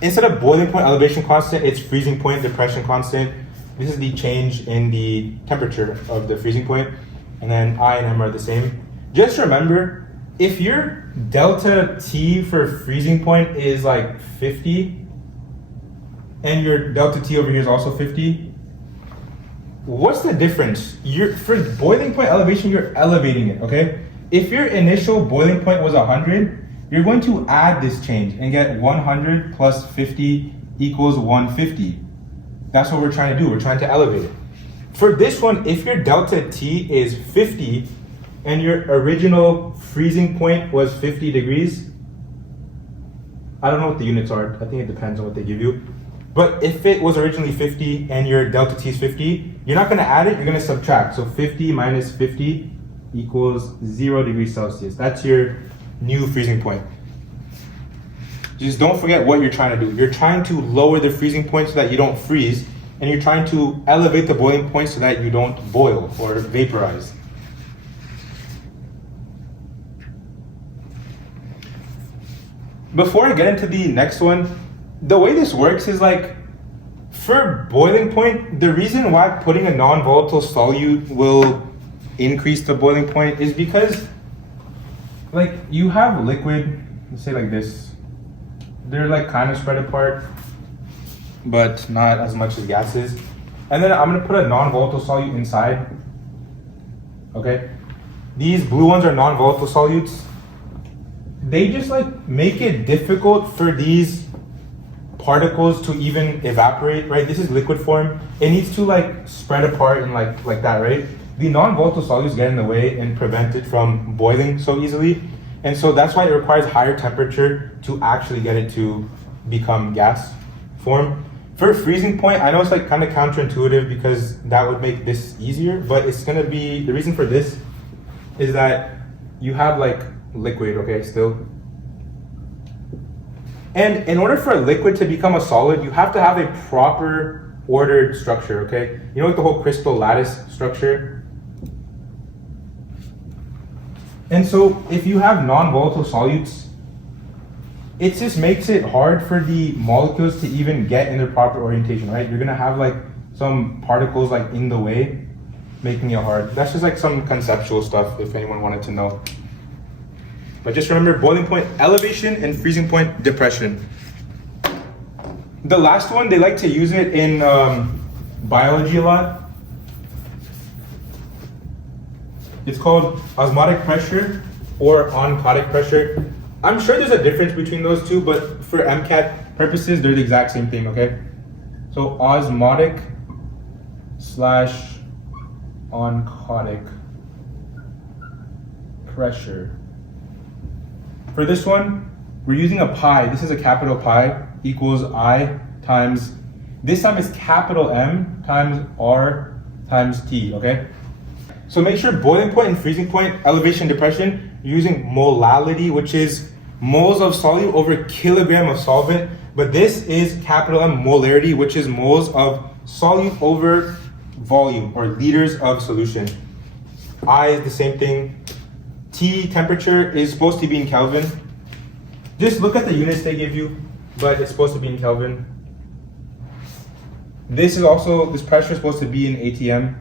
instead of boiling point elevation constant, it's freezing point depression constant. This is the change in the temperature of the freezing point, and then I and M are the same. Just remember, if your delta T for freezing point is like 50, and your delta T over here is also 50, what's the difference? For boiling point elevation, you're elevating it, okay? If your initial boiling point was 100, you're going to add this change and get 100 plus 50 equals 150. That's what we're trying to do. We're trying to elevate it. For this one, if your delta T is 50 and your original freezing point was 50 degrees, I don't know what the units are. I think it depends on what they give you. But if it was originally 50 and your delta T is 50, you're not going to add it, you're going to subtract. So 50 minus 50 equals 0 degrees Celsius. That's your new freezing point. Just don't forget what you're trying to do. You're trying to lower the freezing point so that you don't freeze, and you're trying to elevate the boiling point so that you don't boil or vaporize. Before I get into the next one, the way this works is like, for boiling point, the reason why putting a non-volatile solute will increase the boiling point is because like you have liquid, let's say like this. They're like kind of spread apart, but not as much as gases. And then I'm gonna put a non-volatile solute inside. Okay, these blue ones are non-volatile solutes. They just like make it difficult for these particles to even evaporate, right? This is liquid form. It needs to like spread apart and like that, right? The non-volatile solutes get in the way and prevent it from boiling so easily. And so that's why it requires higher temperature to actually get it to become gas form. For freezing point, I know it's like kind of counterintuitive because that would make this easier, but it's gonna be, the reason for this is that you have like liquid, okay, still. And in order for a liquid to become a solid, you have to have a proper ordered structure, okay? You know, like the whole crystal lattice structure? And so if you have non-volatile solutes, it just makes it hard for the molecules to even get in their proper orientation, right? You're gonna have like some particles like in the way, making it hard. That's just like some conceptual stuff if anyone wanted to know. But just remember boiling point elevation and freezing point depression. The last one, they like to use it in biology a lot. It's called osmotic pressure or oncotic pressure. I'm sure there's a difference between those two, but for MCAT purposes, they're the exact same thing, okay? So osmotic / oncotic pressure. For this one, we're using a pi. This is a capital pi equals I times, this time it's capital M times R times T, okay? So make sure boiling point and freezing point, elevation, depression, you're using molality, which is moles of solute over kilogram of solvent. But this is capital M molarity, which is moles of solute over volume or liters of solution. I is the same thing. T temperature is supposed to be in Kelvin. Just look at the units they give you, but it's supposed to be in Kelvin. This is also, this pressure is supposed to be in ATM.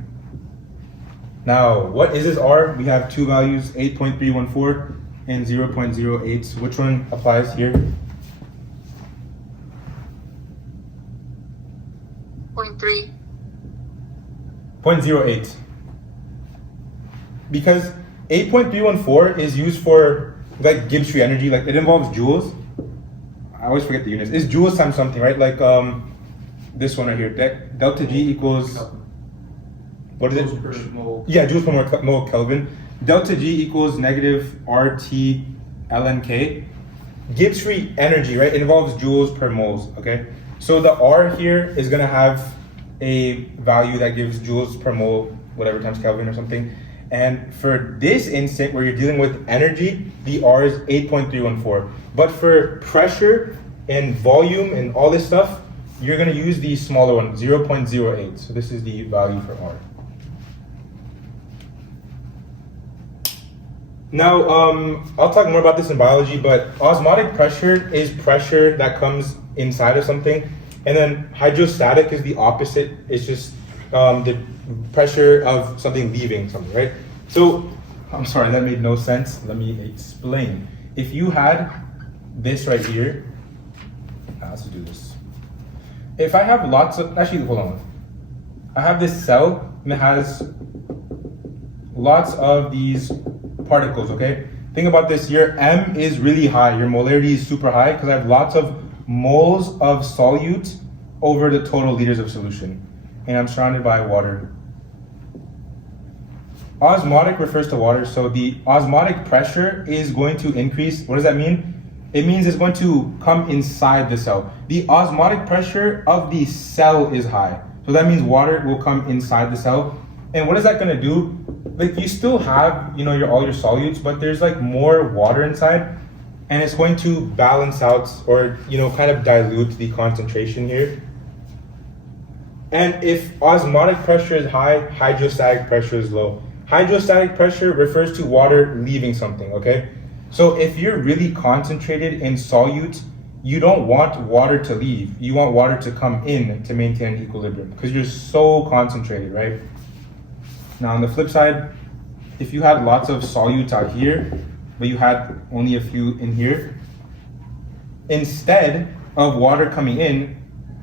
Now, what is this R? We have two values, 8.314 and 0.08. Which one applies here? 0.3. 0.08. Because 8.314 is used for like Gibbs free energy, like it involves joules. I always forget the units. It's joules times something, right? Like this one right here, delta G equals, what is it? Joules per mole. Yeah, joules per mole Kelvin. Delta G equals negative RT ln Gibbs free energy, right? It involves joules per moles, okay? So the R here is gonna have a value that gives joules per mole, whatever times Kelvin or something. And for this instant where you're dealing with energy, the R is 8.314. But for pressure and volume and all this stuff, you're gonna use the smaller one, 0.08. So this is the value for R. Now, I'll talk more about this in biology, but osmotic pressure is pressure that comes inside of something. And then hydrostatic is the opposite. It's just the pressure of something leaving something, right? So, I'm sorry, that made no sense. Let me explain. If you had this right here, let's do this. If I have lots of, actually, hold on. I have this cell and it has lots of these particles, okay? Think about this, your M is really high, your molarity is super high because I have lots of moles of solute over the total liters of solution. And I'm surrounded by water. Osmotic refers to water, so the osmotic pressure is going to increase. What does that mean? It means it's going to come inside the cell. The osmotic pressure of the cell is high. So that means water will come inside the cell. And what is that gonna do? Like you still have, you know, all your solutes, but there's like more water inside and it's going to balance out or, you know, kind of dilute the concentration here. And if osmotic pressure is high, hydrostatic pressure is low. Hydrostatic pressure refers to water leaving something, okay? So if you're really concentrated in solutes, you don't want water to leave. You want water to come in to maintain an equilibrium because you're so concentrated, right? Now on the flip side, if you had lots of solutes out here, but you had only a few in here. Instead of water coming in,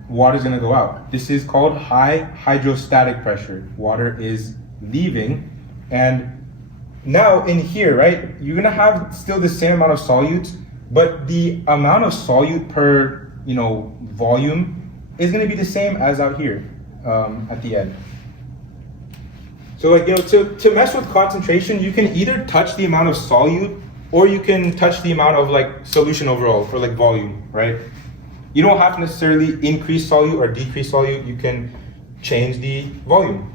water is going to go out. This is called high hydrostatic pressure. Water is leaving. And now in here, right, you're going to have still the same amount of solutes, but the amount of solute per, volume is going to be the same as out here at the end. So to mess with concentration, you can either touch the amount of solute or you can touch the amount of solution overall for volume, right? You don't have to necessarily increase solute or decrease solute. You can change the volume.